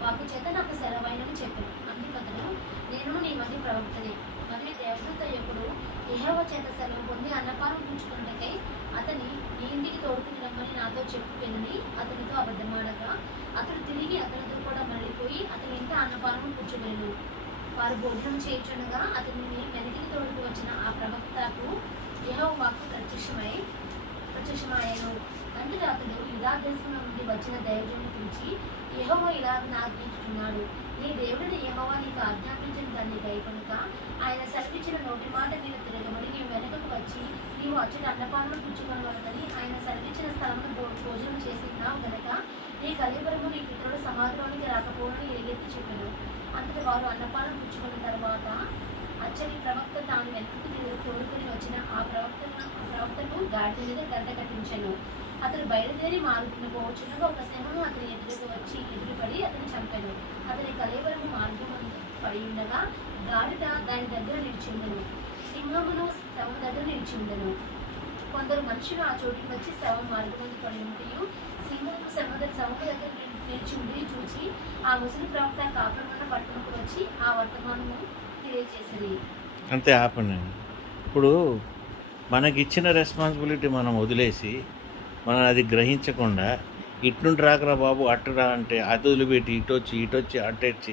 వాకు చేత నాకు సెలవైనని చెప్పాను. అందుకతడు నేను నీ మధ్య ప్రవక్తనే మరియు దేవదూత యొక్కడు యెహోవా చేత సెలవు పొంది అన్నపానం పుచ్చుకున్నకై అతని నీ ఇంటికి తోడుకుని రమ్మని నాతో చెప్పుపెనని అతనితో అబద్ధమాడగా అతడు తిరిగి అతనితో కూడా మళ్ళీపోయి అతని ఇంట అన్నపానము పుచ్చుకొనెను. వారు భోజనం చేయుచుండగా అతనిని వెనక్కి తోడుకు వచ్చిన ఆ ప్రవక్తకు యెహోవా వాక్కు ప్రత్యక్షమాయెను. అందుకే అతడు యూదా దేశంలో నుండి వచ్చిన దైవజనుని పిలిచి యెహోవా ఇలాగ ఆజ్ఞాపించుచున్నాడు, నీ దేవుడిని యెహోవా నీకు ఆజ్ఞాపించిన దాన్ని గైకొనుక ఆయన సెలవిచ్చిన నోటి మాట మీద తిరగబడి నీవు వెనుకకు వచ్చి నీవు అచ్చట అన్నపానములు పుచ్చుకొనవలదని ఆయన సెలవిచ్చిన స్థలమును భోజనం చేసినావు గనక నీ కళేబరము నీ పితరుడు సమాధిలోనికి రాకపోవని ఎలుగెత్తి చెప్పాను. అంతటి వారు అన్నపానం పుచ్చుకున్న తర్వాత అచ్చని ప్రవక్త తాను వెనుకకు తోడుకొని వచ్చిన ఆ ప్రవక్తకు గాడి మీద గంట కట్టించాను. అతను బయలుదేరి మార్గమున పోవచ్చునగా ఒక సింహము అతని ఎదురుపడి అతని చంపాను. అతని కళేబరము మార్గము పడి ఉండగా గాడిద దాని దగ్గర నిలిచి ఉండను, సింహమును శవం దగ్గర నిలిచి ఉండను. కొందరు మనుషులు ఆ చోటుకి వచ్చి శవం మార్గమందు పడి ఉంటూ సింహము శవం దగ్గర నిలిచి ఉండి చూచి ఆ ముసలి ప్రవక్త కాపురమున్న పట్టణకు వచ్చి ఆ వర్తమానము తెలియజేసింది. అంతే ఆపండి. ఇప్పుడు మనకి ఇచ్చిన రెస్పాన్సిబిలిటీ మనం వదిలేసి మనం అది గ్రహించకుండా ఇట్నుండి రాకరా బాబు అట్టురా అంటే అది వదిలిపెట్టి ఇటొచ్చి అట్టొచ్చి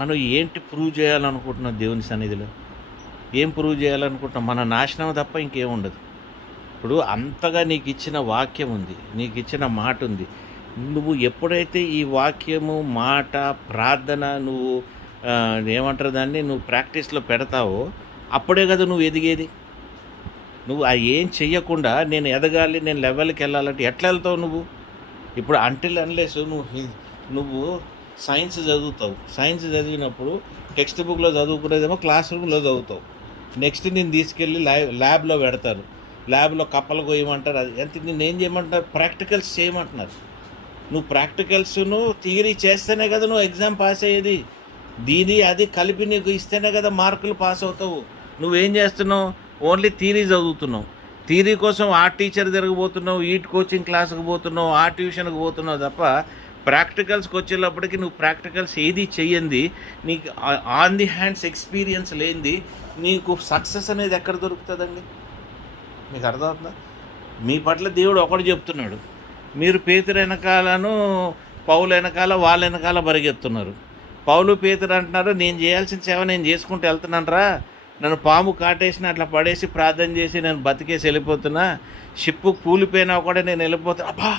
మనం ఏంటి ప్రూవ్ చేయాలనుకుంటున్నాం? దేవుని సన్నిధిలో ఏం ప్రూవ్ చేయాలనుకుంటున్నాం? మన నాశనం తప్ప ఇంకేం ఉండదు. ఇప్పుడు అంతగా నీకు ఇచ్చిన వాక్యం ఉంది, నీకు ఇచ్చిన మాట ఉంది. నువ్వు ఎప్పుడైతే ఈ వాక్యము మాట ప్రార్థన నువ్వు ఏమంటారు దాన్ని నువ్వు ప్రాక్టీస్లో పెడతావో అప్పుడే కదా నువ్వు ఎదిగేది. నువ్వు ఏం చెయ్యకుండా నేను ఎదగాలి, నేను లెవెల్కి వెళ్ళాలంటే ఎట్లా వెళ్తావు నువ్వు? ఇప్పుడు అన్లెస్ నువ్వు సైన్స్ చదువుతావు. సైన్స్ చదివినప్పుడు టెక్స్ట్ బుక్లో చదువుకునేదేమో క్లాస్ రూమ్లో చదువుతావు. నెక్స్ట్ నేను తీసుకెళ్ళి ల్యాబ్లో పెడతారు, ల్యాబ్లో కప్పలు కొయ్యమంటారు. అది ఎంత నేను చేయమంటారు? ప్రాక్టికల్స్ చేయమంటున్నారు. నువ్వు ప్రాక్టికల్స్ను థియరీ చేస్తేనే కదా నువ్వు ఎగ్జామ్ పాస్ అయ్యేది. దీని అది కలిపి నీకు ఇస్తేనే కదా మార్కులు పాస్ అవుతావు. నువ్వేం చేస్తున్నావు? ఓన్లీ థియరీ చదువుతున్నావు. థియరీ కోసం ఆ టీచర్ తిరగబోతున్నావు, ఈ కోచింగ్ క్లాస్కి పోతున్నావు, ఆ ట్యూషన్కి పోతున్నావు తప్ప ప్రాక్టికల్స్కి వచ్చేటప్పటికి నువ్వు ప్రాక్టికల్స్ ఏది చెయ్యంది, నీకు ఆన్ ది హ్యాండ్స్ ఎక్స్పీరియన్స్ లేనిది నీకు సక్సెస్ అనేది ఎక్కడ దొరుకుతుందండి? మీకు అర్థమవుతుందా? మీ పట్ల దేవుడు ఒకటి చెప్తున్నాడు, మీరు పేతురు వెనకాలను పౌలు వెనకాల వాళ్ళ వెనకాల పరిగెత్తున్నారు. పౌలు పేతురు అంటున్నారు, నేను చేయాల్సిన సేవ నేను చేసుకుంటూ వెళ్తున్నాను రా, నన్ను పాము కాటేసిన అట్లా పడేసి ప్రార్థన చేసి నేను బతికేసి వెళ్ళిపోతున్నా, షిప్పు కూలిపోయినా కూడా నేను వెళ్ళిపోతున్నా అబ్బా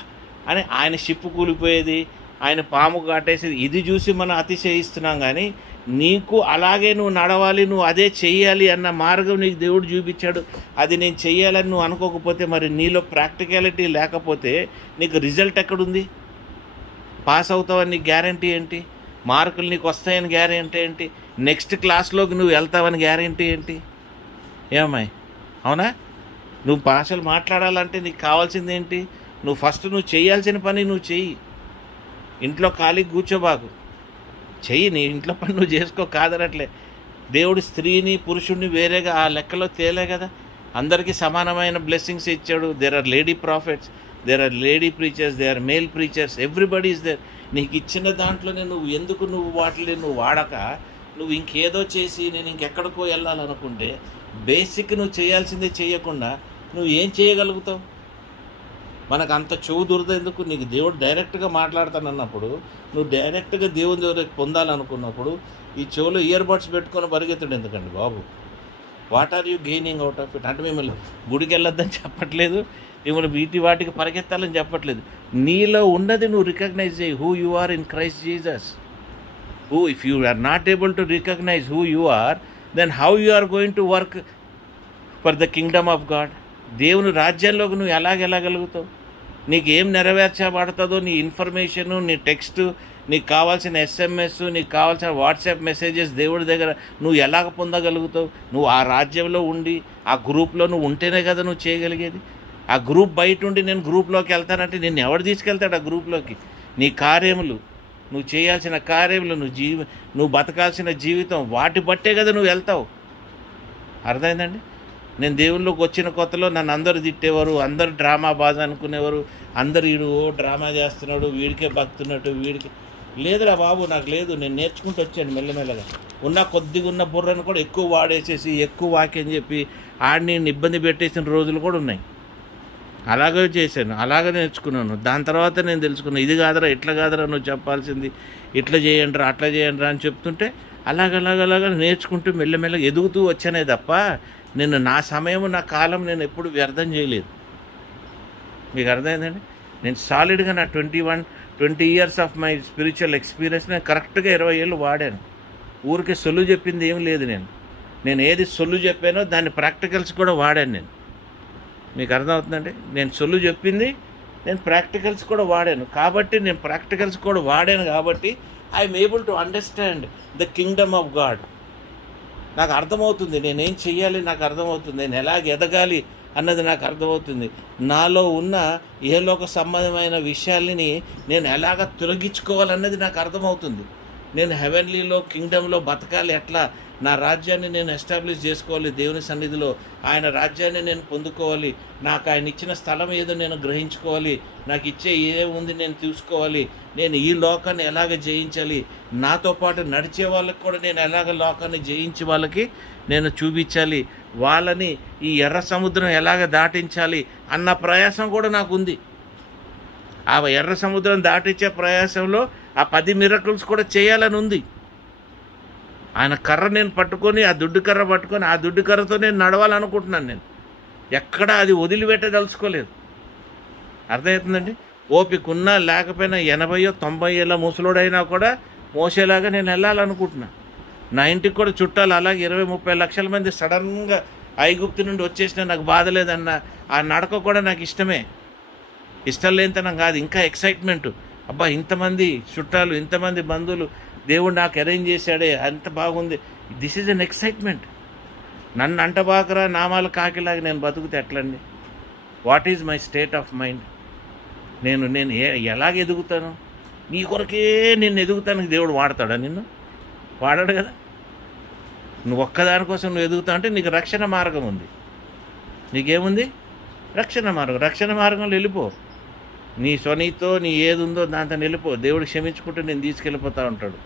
అని ఆయన షిప్పు కూలిపోయేది, ఆయన పాము కాటేసేది ఇది చూసి మనం అతిశయిస్తున్నాం. కానీ నీకు అలాగే నువ్వు నడవాలి, నువ్వు అదే చెయ్యాలి అన్న మార్గం నీకు దేవుడు చూపించాడు. అది నేను చెయ్యాలని నువ్వు అనుకోకపోతే, మరి నీలో ప్రాక్టికాలిటీ లేకపోతే నీకు రిజల్ట్ ఎక్కడుంది? పాస్ అవుతావని నీకు గ్యారంటీ ఏంటి? మార్కులు నీకు వస్తాయని గ్యారంటీ ఏంటి? నెక్స్ట్ క్లాస్లోకి నువ్వు వెళ్తావని గ్యారంటీ ఏంటి? ఏమమ్మాయి, అవునా? నువ్వు భాషలు మాట్లాడాలంటే నీకు కావాల్సింది ఏంటి? నువ్వు ఫస్ట్ నువ్వు చేయాల్సిన పని నువ్వు చెయ్యి. ఇంట్లో ఖాళీకి కూర్చోబాకు, చెయ్యి. నీ ఇంట్లో పని నువ్వు చేసుకో, కాదనట్లే. దేవుడు స్త్రీని పురుషుడిని వేరేగా ఆ లెక్కలో తేలే కదా. అందరికీ సమానమైన బ్లెస్సింగ్స్ ఇచ్చాడు. There are lady prophets, there are lady preachers, they are male preachers, everybody is there. నీకు ఇచ్చిన దాంట్లోనే నువ్వు వాటిని నువ్వు వాడక నువ్వు ఇంకేదో చేసి నేను ఇంకెక్కడికో వెళ్ళాలనుకుంటే బేసిక్ నువ్వు చేయాల్సిందే చేయకుండా నువ్వు ఏం చేయగలుగుతావు? మనకు అంత చెవు దురద ఎందుకు? నీకు దేవుడు డైరెక్ట్గా మాట్లాడతానన్నప్పుడు నువ్వు డైరెక్ట్గా దేవుని దగ్గర పొందాలనుకున్నప్పుడు ఈ చెవులో ఇయర్ బడ్స్ పెట్టుకొని పరిగెత్తడు ఎందుకండి బాబు? What are you gaining out of it? అంటే మిమ్మల్ని గుడికి వెళ్ళొద్దని చెప్పట్లేదు, మిమ్మల్ని వాటికి పరిగెత్తాలని చెప్పట్లేదు. నీలో ఉన్నది నువ్వు రికగ్నైజ్ చేయి, who you are in Christ Jesus. Who if you are not able to recognise who you are, then how you are going to work for the kingdom of God? దేవుని రాజ్యంలోకి నువ్వు ఎలాగెళ్ళగలుగుతావు? నీకు ఏం నెరవేర్చబడుతుందో నీ ఇన్ఫర్మేషను, నీ text, నీకు కావాల్సిన SMS, నీకు కావాల్సిన వాట్సాప్ మెసేజెస్ దేవుడి దగ్గర నువ్వు ఎలాగ పొందగలుగుతావు? నువ్వు ఆ రాజ్యంలో ఉండి ఆ గ్రూప్లో నువ్వు ఉంటేనే కదా నువ్వు చేయగలిగేది. ఆ గ్రూప్ బయట ఉండి నేను గ్రూప్లోకి వెళ్తానంటే నిన్ను ఎవడు తీసుకెళ్తాడు ఆ గ్రూప్లోకి? నీ కార్యములు, నువ్వు చేయాల్సిన కార్యములు, నువ్వు బతకాల్సిన జీవితం, వాటి బట్టే కదా నువ్వు వెళ్తావు. అర్థమైందండి? నేను దేవుళ్ళలోకి వచ్చిన కొత్తలో నన్ను అందరూ తిట్టేవారు, అందరూ డ్రామా బాధ అనుకునేవారు, అందరూ వీడు డ్రామా చేస్తున్నాడు, వీడికే బతున్నట్టు, వీడికి లేదురా బాబు, నాకు లేదు. నేను నేర్చుకుంటూ వచ్చాను మెల్లమెల్లగా. కొద్దిగా ఉన్న బుర్రను కూడా ఎక్కువ వాడేసేసి ఎక్కువ వాక్యం చెప్పి ఆడిని ఇబ్బంది పెట్టేసిన రోజులు కూడా ఉన్నాయి. అలాగే చేశాను, అలాగే నేర్చుకున్నాను. దాని తర్వాత నేను తెలుసుకున్నాను, ఇది కాదురా, ఇట్లా కాదురా నువ్వు చెప్పాల్సింది, ఇట్లా చేయండిరా, అట్లా చేయండిరా అని చెప్తుంటే అలాగ నేర్చుకుంటూ మెల్లమెల్లగా ఎదుగుతూ వచ్చానే తప్ప నేను నా సమయం, నా కాలం నేను ఎప్పుడు వ్యర్థం చేయలేదు. మీకు అర్థమైందండి? నేను సాలిడ్గా నా 20 years of my spiritual experience నేను కరెక్ట్గా 20 ఏళ్ళు వాడాను. ఊరికే సొల్లు చెప్పింది ఏం లేదు. నేను ఏది సొల్లు చెప్పానో దాన్ని ప్రాక్టికల్స్ కూడా వాడాను నేను. మీకు అర్థమవుతుందండి? నేను సొల్లు చెప్పింది నేను ప్రాక్టికల్స్ కూడా వాడాను. కాబట్టి నేను ప్రాక్టికల్స్ కూడా వాడాను కాబట్టి I'm able to understand the kingdom of God. నాకు అర్థమవుతుంది నేనేం చెయ్యాలి, నాకు అర్థమవుతుంది నేను ఎలాగ ఎదగాలి అన్నది నాకు అర్థమవుతుంది. నాలో ఉన్న ఏలోక సంబంధమైన విషయాల్ని నేను ఎలాగ తొలగించుకోవాలన్నది నాకు అర్థమవుతుంది. నేను హెవెన్లీలో కింగ్డమ్లో బతకాలి, ఎట్లా నా రాజ్యాన్ని నేను ఎస్టాబ్లిష్ చేసుకోవాలి, దేవుని సన్నిధిలో ఆయన రాజ్యాన్ని నేను పొందుకోవాలి, నాకు ఆయన ఇచ్చిన స్థలం ఏదో నేను గ్రహించుకోవాలి, నాకు ఇచ్చే ఏముంది నేను చూసుకోవాలి, నేను ఈ లోకాన్ని ఎలాగ జయించాలి, నాతో పాటు నడిచే వాళ్ళకి కూడా నేను ఎలాగ లోకాన్ని జయించి వాళ్ళకి నేను చూపించాలి, వాళ్ళని ఈ ఎర్ర సముద్రం ఎలాగ దాటించాలి అన్న ప్రయాసం కూడా నాకు ఉంది. ఆ ఎర్ర సముద్రం దాటించే ప్రయాసంలో ఆ 10 మిరకిల్స్ కూడా చేయాలని ఉంది. ఆయన కర్ర నేను పట్టుకొని, ఆ దుడ్డు కర్ర పట్టుకొని, ఆ దుడ్డు కర్రతో నేను నడవాలనుకుంటున్నాను. నేను ఎక్కడ అది వదిలిపెట్టదలుచుకోలేదు. అర్థమవుతుందండి? ఓపిక ఉన్నా లేకపోయినా 80 90 ఏళ్ళ ముసలోడైనా కూడా మోసేలాగా నేను వెళ్ళాలనుకుంటున్నా. నా ఇంటికి కూడా చుట్టాలు అలాగే 20-30 లక్షల మంది సడన్గా ఐగుప్తు నుండి వచ్చేసినా నాకు బాధ లేదన్న ఆ నడక కూడా నాకు ఇష్టమే. ఇష్టం లేనితనం కాదు, ఇంకా ఎక్సైట్మెంటు. అబ్బా, ఇంతమంది చుట్టాలు, ఇంతమంది బంధువులు దేవుడు నాకు అరేంజ్ చేశాడే, అంత బాగుంది. This is an excitement. నన్ను అంటబాకరా నామాలు కాకిలాగా నేను బతుకుతే ఎట్లండి? What is my state of mind? నేను ఎలాగ ఎదుగుతాను? నీ కొరకే నేను ఎదుగుతానికి దేవుడు వాడతాడా? నిన్ను వాడాడు కదా. నువ్వు ఒక్కదానికోసం నువ్వు ఎదుగుతావు అంటే నీకు రక్షణ మార్గం ఉంది. నీకేముంది? రక్షణ మార్గంలో వెళ్ళిపో. నీ స్వనీతో నీ ఏది ఉందో దాంతో వెళ్ళిపో. దేవుడు క్షమించుకుంటూ నేను తీసుకెళ్ళిపోతూ ఉంటాడు.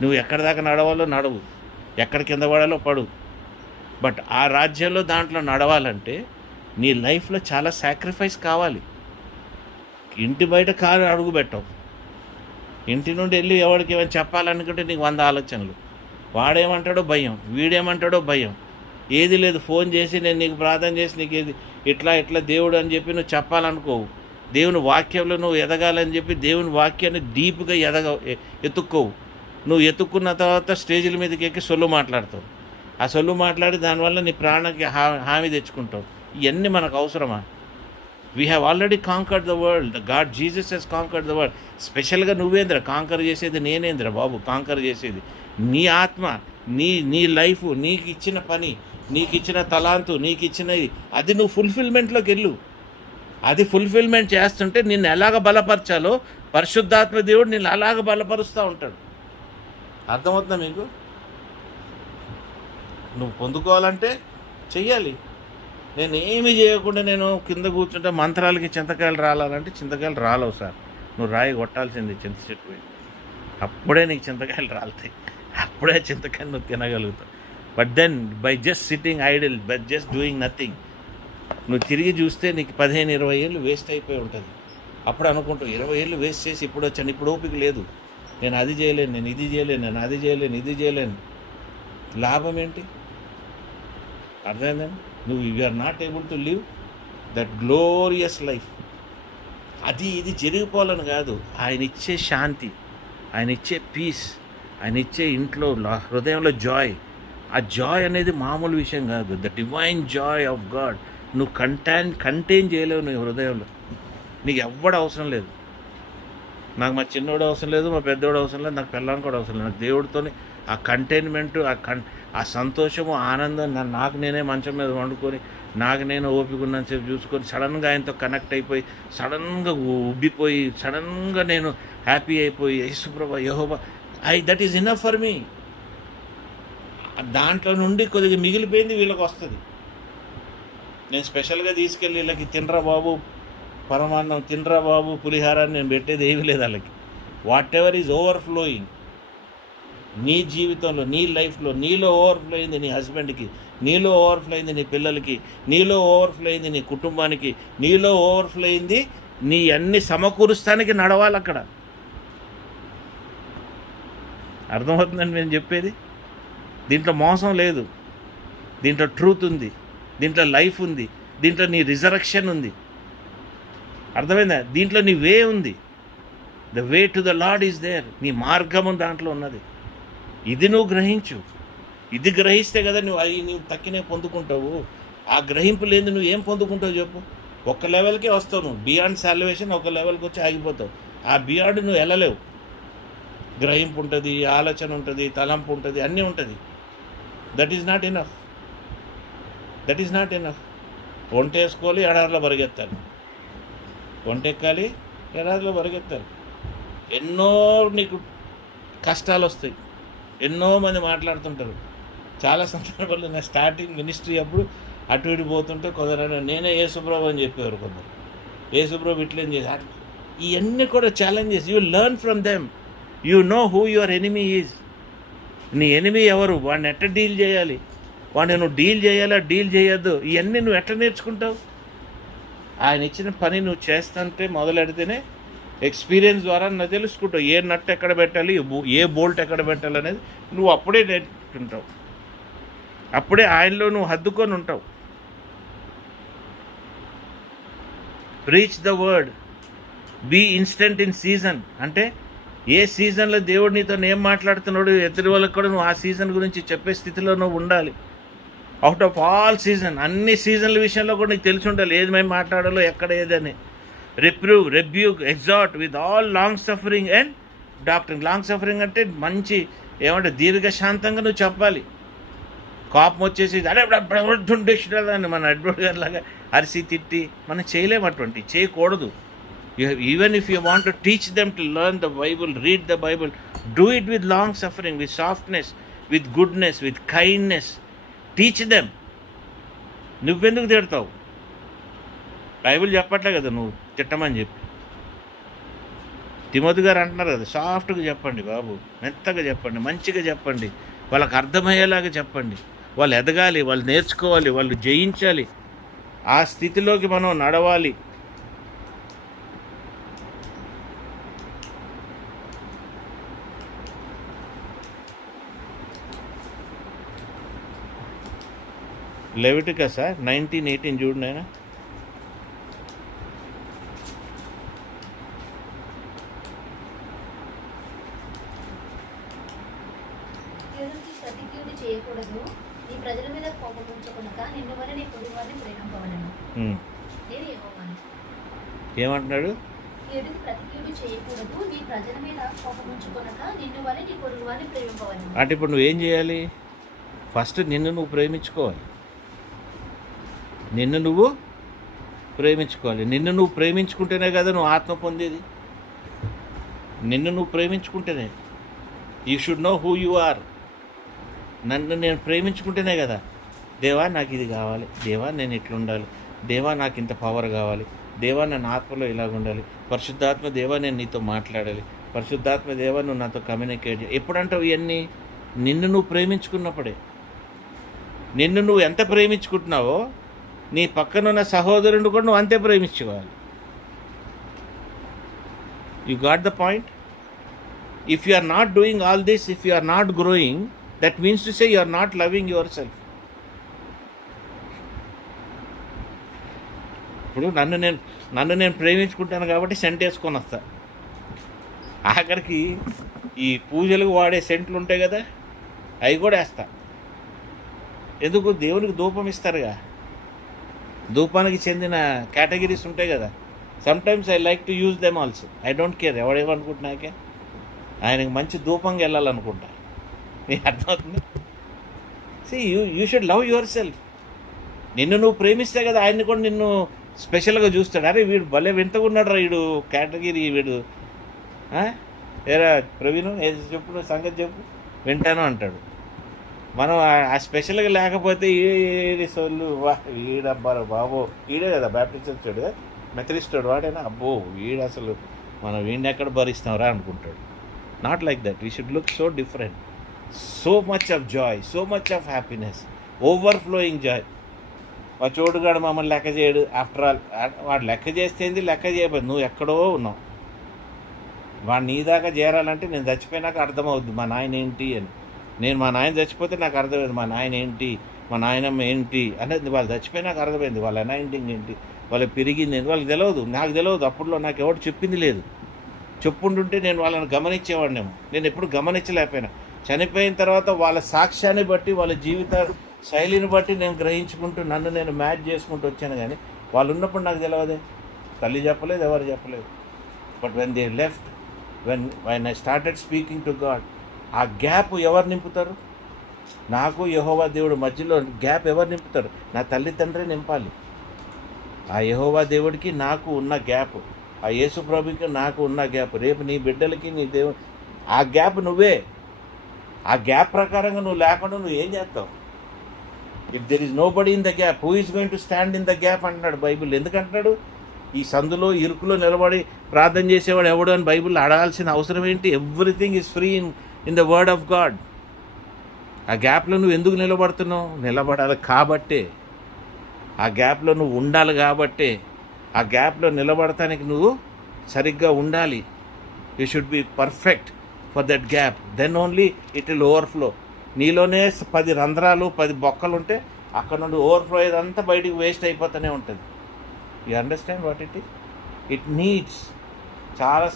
నువ్వు ఎక్కడి దాకా నడవాలో నడవు, ఎక్కడ కింద పడాలో పడు. బట్ ఆ రాజ్యంలో దాంట్లో నడవాలంటే నీ లైఫ్లో చాలా సాక్రిఫైస్ కావాలి. ఇంటి బయట కారు అడుగు పెట్టవు. ఇంటి నుండి వెళ్ళి ఎవరికి ఏమైనా చెప్పాలనుకుంటే నీకు 100 ఆలోచనలు. వాడేమంటాడో భయం, వీడేమంటాడో భయం. ఏది లేదు, ఫోన్ చేసి నేను నీకు ప్రార్థన చేసి నీకు ఏది ఇట్లా దేవుడు అని చెప్పి నువ్వు చెప్పాలనుకోవు. దేవుని వాక్యంలో నువ్వు ఎదగాలని చెప్పి దేవుని వాక్యాన్ని డీప్గా ఎత్తుక్కోవు. నువ్వు ఎత్తుక్కున్న తర్వాత స్టేజీల మీదకి ఎక్కి సొల్లు మాట్లాడతావు. ఆ సొల్లు మాట్లాడి దానివల్ల నీ ప్రాణానికి హామీ తెచ్చుకుంటావు. ఇవన్నీ మనకు అవసరమా? We have already conquered the world. God Jesus he's conquered the world. స్పెషల్గా నువ్వేంద్ర కాంకర్ చేసేది? నేనేంద్ర బాబు కాంకర్ చేసేది? నీ ఆత్మ, నీ లైఫ్, నీకు ఇచ్చిన పని, నీకు ఇచ్చిన తలాంతు, నీకు ఇచ్చినది, అది నువ్వు ఫుల్ఫిల్మెంట్లోకి వెళ్ళు. అది ఫుల్ఫిల్మెంట్ చేస్తుంటే నిన్ను ఎలాగ బలపరచాలో పరిశుద్ధాత్మ దేవుడు నిన్ను అలాగ బలపరుస్తూ ఉంటాడు. అర్థమవుతుందా మీకు? నువ్వు పొందుకోవాలంటే చెయ్యాలి. నేను ఏమి చేయకుండా నేను కింద కూర్చుంటే మంత్రాలకి చింతకాయలు రాలంటే చింతకాయలు రాలవు సార్. నువ్వు రాయి కొట్టాల్సింది చింత చెట్టు పోయి, అప్పుడే నీకు చింతకాయలు రాలుతాయి, అప్పుడే చింతకాయలు నువ్వు తినగలుగుతావు. But then by just sitting idle, by just doing nothing, నువ్వు తిరిగి చూస్తే నీకు 15-20 ఏళ్ళు వేస్ట్ అయిపోయి ఉంటుంది. అప్పుడు అనుకుంటావు 20 ఏళ్ళు వేస్ట్ చేసి ఇప్పుడు వచ్చాను, ఇప్పుడు ఓపిక లేదు, నేను అది చేయలేను, నేను ఇది చేయలేను, నేను అది చేయలేను, ఇది చేయలేను. లాభం ఏంటి? అర్థమైందండి? నువ్వు you are not able to live that glorious life. అది ఇది జరిగిపోవాలని కాదు, ఆయన ఇచ్చే శాంతి, ఆయన ఇచ్చే పీస్, ఆయన ఇచ్చే ఇంట్లో హృదయంలో జాయ్, ఆ జాయ్ అనేది మామూలు విషయం కాదు. The divine Joy of God నువ్వు కంటైన్ చేయలేవు నీ హృదయంలో. నీకు ఎవ్వడు అవసరం లేదు. నాకు మా చిన్నోడు అవసరం లేదు, మా పెద్దోడు అవసరం లేదు, నాకు పిల్లని కూడా అవసరం లేదు. నాకు దేవుడితోని ఆ కంటైన్మెంటు, ఆ సంతోషము, ఆనందం, నాకు నేనే మంచం మీద వండుకొని నాకు నేను ఓపిక ఉన్నంత సేపు చూసుకొని సడన్గా ఆయనతో కనెక్ట్ అయిపోయి సడన్గా ఉబ్బిపోయి సడన్గా నేను హ్యాపీ అయిపోయి యేసుప్రభా యెహోవా that is enough for me. దాంట్లో నుండి కొద్దిగా మిగిలిపోయింది వీళ్ళకి వస్తుంది. నేను స్పెషల్గా తీసుకెళ్ళి వీళ్ళకి తినరా బాబు పరమాన్నం, తినరా బాబు పులిహారాన్ని నేను పెట్టేది ఏమీ లేదు వాళ్ళకి. వాట్ ఎవర్ ఈజ్ ఓవర్ఫ్లోయింగ్ నీ జీవితంలో, నీ లైఫ్లో, నీలో ఓవర్ఫ్లో అయింది నీ హస్బెండ్కి, నీలో ఓవర్ఫ్లో అయింది నీ పిల్లలకి, నీలో ఓవర్ఫ్లో అయింది నీ కుటుంబానికి, నీలో ఓవర్ఫ్లో అయింది నీ అన్ని సమకూరుస్తానికి నడవాలి అక్కడ. అర్థమవుతుందండి నేను చెప్పేది? దీంట్లో మోసం లేదు, దీంట్లో ట్రూత్ ఉంది, దీంట్లో లైఫ్ ఉంది, దీంట్లో నీ రిజరక్షన్ ఉంది. అర్థమైందా? దీంట్లో నీ వే ఉంది. The way to the Lord is there. నీ మార్గము దాంట్లో ఉన్నది. ఇది నువ్వు గ్రహించు. ఇది గ్రహిస్తే కదా నువ్వు తక్కినే పొందుకుంటావు. ఆ గ్రహింపు లేదు నువ్వు ఏం పొందుకుంటావు చెప్పు? ఒక లెవెల్కే వస్తావు నువ్వు. బియాండ్ సాల్వేషన్ ఒక లెవెల్కి వచ్చి ఆగిపోతావు. ఆ బియాండ్ నువ్వు వెళ్ళలేవు. గ్రహింపు ఉంటుంది, ఆలోచన ఉంటుంది, తలంపు ఉంటుంది, అన్నీ ఉంటుంది. That is not enough. That is not enough. వంట వేసుకోవాలి, ఎడారిలో పరిగెత్తాలి. వంట ఎక్కాలి, ఎడారిలో పరిగెత్తాలి. ఎన్నో నీకు కష్టాలు వస్తాయి, ఎన్నో మంది మాట్లాడుతుంటారు. చాలా సందర్భాల్లో నా స్టార్టింగ్ మినిస్ట్రీ అప్పుడు అటు ఇటు పోతుంటే కొందరు నేనే యేసుప్రభు అని చెప్పేవారు కొందరు. యేసుప్రభు ఇట్లేం చేసి ఇవన్నీ కూడా challenges. You learn from them. You know who your enemy is. నీ ఎనిమీ ఎవరు, వాడిని ఎట్లా డీల్ చేయాలి, వాడిని నువ్వు డీల్ చేయాలా డీల్ చేయొద్దు, ఇవన్నీ నువ్వు ఎట్లా నేర్చుకుంటావు? ఆయన ఇచ్చిన పని నువ్వు చేస్తుంటే మొదలెడితేనే ఎక్స్పీరియన్స్ ద్వారా నువ్వు తెలుసుకుంటావు. ఏ నట్ ఎక్కడ పెట్టాలి, ఏ బోల్ట్ ఎక్కడ పెట్టాలి అనేది నువ్వు అప్పుడే నేర్చుకుంటావు. అప్పుడే ఆయనలో నువ్వు హద్దుకొని ఉంటావు. Preach the word, be instant in season. అంటే ఏ సీజన్లో దేవుడు నీతో ఏం మాట్లాడుతున్నాడు ఎదుటి వాళ్ళకి కూడా నువ్వు ఆ సీజన్ గురించి చెప్పే స్థితిలో నువ్వు ఉండాలి. అవుట్ ఆఫ్ ఆల్ సీజన్, అన్ని సీజన్ల విషయంలో కూడా నీకు తెలిసి ఉండాలి ఏది మేము మాట్లాడాలో ఎక్కడ ఏదని. Reprove, rebuke, exhort with all long suffering and doctoring. Long suffering అంటే మంచి ఏమంటే దీర్ఘశాంతంగా నువ్వు చెప్పాలి. కోపం వచ్చేసి అడే అని మన అడ్వైట్ గారి లాగా అరిసి తిట్టి మనం చేయలేము, అటువంటి చేయకూడదు. Even if you want to teach them to learn the Bible, read the Bible, do it with long suffering, with softness, with goodness, with kindness. Teach them. నువ్వెందుకు తిడతావు? బైబిల్ చెప్పట్లే కదా నువ్వు తిట్టమని చెప్పి. తిమోతి గారు అంటున్నారు కదా, సాఫ్ట్గా చెప్పండి బాబు, మెత్తగా చెప్పండి, మంచిగా చెప్పండి, వాళ్ళకి అర్థమయ్యేలాగా చెప్పండి. వాళ్ళు ఎదగాలి, వాళ్ళు నేర్చుకోవాలి, వాళ్ళు జయించాలి. ఆ స్థితిలోకి మనం నడవాలి. లెవిటికస్ 19:18 చూడండి ఆయన. ప్రతికీడు చేయకూడదు, నీ ప్రజల మీద కోపం ఉంచకుండా నిన్ను వల్ల నీ పొరుగువారిని ప్రేమింపవలెను. నేను యెహోవాను. ఏమంటున్నాడు? కీడుకి ప్రతికీడు చేయకూడదు, నీ ప్రజల మీద కోపం ఉంచుకొనక నిన్ను వల్ల నీ పొరుగువారిని ప్రేమింపవలెను. అంటే ఇప్పుడు నువ్వేం చేయాలి? ఫస్ట్ నిన్ను నువ్వు ప్రేమించుకోవాలి. నిన్ను నువ్వు ప్రేమించుకోవాలి. నిన్ను నువ్వు ప్రేమించుకుంటేనే కదా నువ్వు ఆత్మ పొందేది. నిన్ను నువ్వు ప్రేమించుకుంటేనే. You should know who you are. నన్ను నేను ప్రేమించుకుంటేనే కదా. దేవా నాకు ఇది కావాలి, దేవా నేను ఇట్లా ఉండాలి, దేవా నాకు ఇంత పవర్ కావాలి, దేవా నన్ను ఆత్మలో ఇలాగ ఉండాలి, పరిశుద్ధాత్మ దేవా నేను నీతో మాట్లాడాలి, పరిశుద్ధాత్మ దేవా నువ్వు నాతో కమ్యూనికేట్ చేయాలి. ఎప్పుడంటావు ఇవన్నీ? నిన్ను నువ్వు ప్రేమించుకున్నప్పుడే. నిన్ను నువ్వు ఎంత ప్రేమించుకుంటున్నావో నీ పక్కనున్న సహోదరుని కూడా నువ్వు అంతే ప్రేమించుకోవాలి. You got the point? If you are not doing all this, if you are not growing, that means to say you are not loving yourself. ఇప్పుడు నన్ను నేను ప్రేమించుకుంటాను కాబట్టి సెంట్ వేసుకొని వస్తా. ఆఖరికి ఈ పూజలకు వాడే సెంట్లు ఉంటాయి కదా, అవి కూడా వేస్తా. ఎందుకు? దేవునికి ధూపం ఇస్తారుగా, ధూపానికి చెందిన కేటగిరీస్ ఉంటాయి కదా. Sometimes I like to use them also. I don't care ఎవడేమనుకుంటున్నాకే, ఆయనకి మంచి ధూపంగా వెళ్ళాలనుకుంటా. నీకు అర్థమవుతుంది? See you should love yourself. నిన్ను నువ్వు ప్రేమిస్తే కదా ఆయన్ని కూడా నిన్ను స్పెషల్గా చూస్తాడు. అరే వీడు భలే వింతగా ఉన్నాడు రా, వీడు కేటగిరీ, వీడు ఏరా ప్రవీణ్ చెప్పు సంగతి చెప్పు వింటాను అంటాడు. మనం ఆ స్పెషల్గా లేకపోతే ఏడి సోళ్ళు వా వీడబ్బారు బాబో, వీడే కదా బ్యాప్టిస్ట్ వచ్చాడు కదా, మెథడిస్టాడు వాడేనా, అబ్బో వీడు అసలు మనం వీడిని ఎక్కడ భరిస్తాంరా అనుకుంటాడు. Not like that. We should look so different. So much of Joy, so much of happiness, overflowing Joy. మా చోటుగాడు మమ్మల్ని లెక్క చేయడు. ఆఫ్టర్ ఆల్ వాడు లెక్క చేస్తేంది, లెక్క చేయబోదు. నువ్వు ఎక్కడో ఉన్నావు. వాడు నీ దాకా చేరాలంటే నేను చచ్చిపోయినాక అర్థమవుద్ది మా నాయన ఏంటి అని. నేను మా నాయన చచ్చిపోతే నాకు అర్థమైంది మా నాయన ఏంటి, మా నాయనమ్మ ఏంటి అనేది. వాళ్ళు చచ్చిపోయినాక అర్థమైంది వాళ్ళ అనాయింటింగ్ ఏంటి, వాళ్ళు పెరిగింది ఏంటి. వాళ్ళకి తెలియదు, నాకు తెలియదు. అప్పుడులో నాకు ఎవరు చెప్పింది లేదు. చెప్పుంటుంటే నేను వాళ్ళని గమనించేవాడినేమో. నేను ఎప్పుడు గమనించలేకపోయినా. చనిపోయిన తర్వాత వాళ్ళ సాక్ష్యాన్ని బట్టి, వాళ్ళ జీవిత శైలిని బట్టి నేను గ్రహించుకుంటూ నన్ను నేను మ్యాచ్ చేసుకుంటూ వచ్చాను. కానీ వాళ్ళు ఉన్నప్పుడు నాకు తెలియదే. తల్లి చెప్పలేదు, ఎవరు చెప్పలేదు. But when they left, when I started speaking to God, ఆ గ్యాప్ ఎవరు నింపుతారు? నాకు యెహోవా దేవుడు మధ్యలో గ్యాప్ ఎవరు నింపుతారు? నా తల్లిదండ్రే నింపాలి. ఆ యెహోవా దేవుడికి నాకు ఉన్న గ్యాప్, ఆ యేసు ప్రభుకి నాకు ఉన్న గ్యాప్, రేపు నీ బిడ్డలకి నీ దేవుడు, ఆ గ్యాప్ నువ్వే. ఆ గ్యాప్ ప్రకారంగా నువ్వు లేకుండా నువ్వు ఏం చేస్తావు? If there is nobody in the gap, who is going to stand in the gap అంటున్నాడు బైబిల్. ఎందుకంటున్నాడు? ఈ సందులో ఇరుకులో నిలబడి ప్రార్థన చేసేవాడు ఎవడు అని బైబిల్ అడగాల్సిన అవసరం ఏంటి? Everything is free in the word of God. ఆ గ్యాప్లో నువ్వు ఎందుకు నిలబడుతున్నావు? నిలబడాలి కాబట్టే. ఆ గ్యాప్లో నువ్వు ఉండాలి కాబట్టే. ఆ గ్యాప్లో నిలబడటానికి నువ్వు సరిగ్గా ఉండాలి. You should be perfect for that gap. Then only it will overflow. నీలోనే 10 రంధ్రాలు 10 బొక్కలు ఉంటే అక్కడ నుండి ఓవర్ఫ్లో అయ్యేదంతా బయటికి వేస్ట్ అయిపోతూనే ఉంటుంది. You understand what it is? It needs. చాలా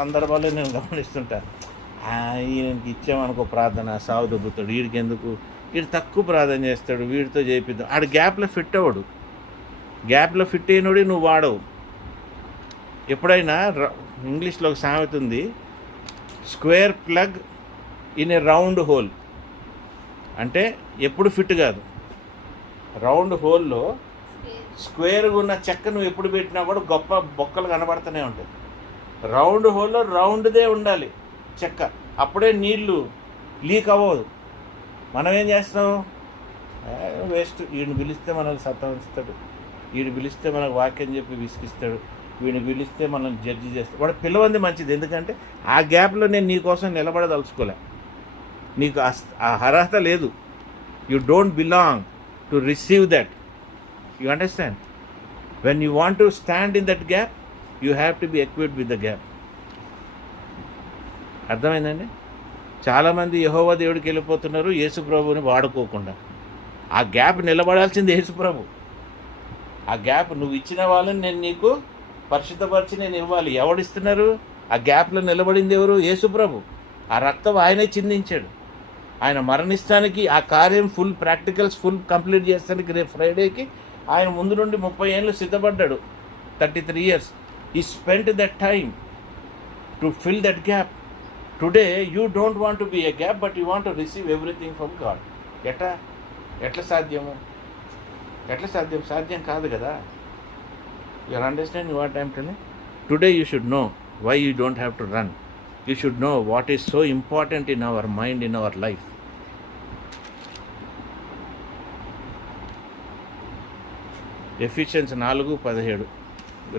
సందర్భాల్లో నేను గమనిస్తుంటాను. ఈయనకి ఇచ్చామనుకో ప్రార్థన, సాగు దొబ్బుతాడు. వీడికి ఎందుకు, వీడు తక్కువ ప్రార్థన చేస్తాడు, వీడితో చేపిద్దాం. ఆడు గ్యాప్లో ఫిట్ అవ్వడు. గ్యాప్లో ఫిట్ అయినోడి నువ్వు వాడవు. ఎప్పుడైనా ఇంగ్లీష్లో ఒక సామెత ఉంది, square plug in a round whole. అంటే ఎప్పుడు ఫిట్ కాదు. రౌండ్ హోల్లో స్క్వేర్గా ఉన్న చెక్క నువ్వు ఎప్పుడు పెట్టినా కూడా గొప్ప బొక్కలు కనబడుతూనే ఉంటుంది. రౌండ్ హోల్లో రౌండ్దే ఉండాలి చెక్క, అప్పుడే నీళ్లు లీక్ అవ్వదు. మనం ఏం చేస్తాం? వేస్ట్. వీడిని పిలిస్తే మనల్ని సత్తాయిస్తాడు, వీడు పిలిస్తే మనకు వాక్యం చెప్పి విసిగిస్తాడు, వీడిని పిలిస్తే మనల్ని జడ్జి చేస్తాడు. వాడు పిలవంది మంచిది. ఎందుకంటే ఆ గ్యాప్లో నేను నీకోసం నిలబడదలుచుకోలే. నీకు ఆ అర్హత లేదు. You don't belong to receive that. You understand? When you want to stand in that gap, you have to be equipped with the gap. అర్థమైందండి? చాలామంది యెహోవా దేవుడికి వెళ్ళిపోతున్నారు యేసు ప్రభువుని వాడుకోకుండా. ఆ గ్యాప్ నిలబడాల్సింది యేసు ప్రభు. ఆ గ్యాప్ నువ్వు ఇచ్చిన వాళ్ళని నేను నీకు పరిశుద్ధపరిచి నేను ఇవ్వాలి. ఎవడిస్తున్నారు? ఆ గ్యాప్లో నిలబడింది ఎవరు? యేసు ప్రభు. ఆ రక్తం ఆయనే చిందించాడు. ఆయన మరణిస్తానికి, ఆ కార్యం ఫుల్ ప్రాక్టికల్స్ ఫుల్ కంప్లీట్ చేస్తానికి రేపు ఫ్రైడేకి ఆయన ముందు నుండి 30 ఏళ్ళు సిద్ధపడ్డాడు. 33 years. He spent that time to fill that gap. Today you don't want to be a gap, but you want to receive everything from God. ఎట్లా సాధ్యము? సాధ్యం కాదు కదా. You are understanding what I am telling? Today you should know why you don't have to run. You should know what is so important in our mind, in our life. Ephesians 4:17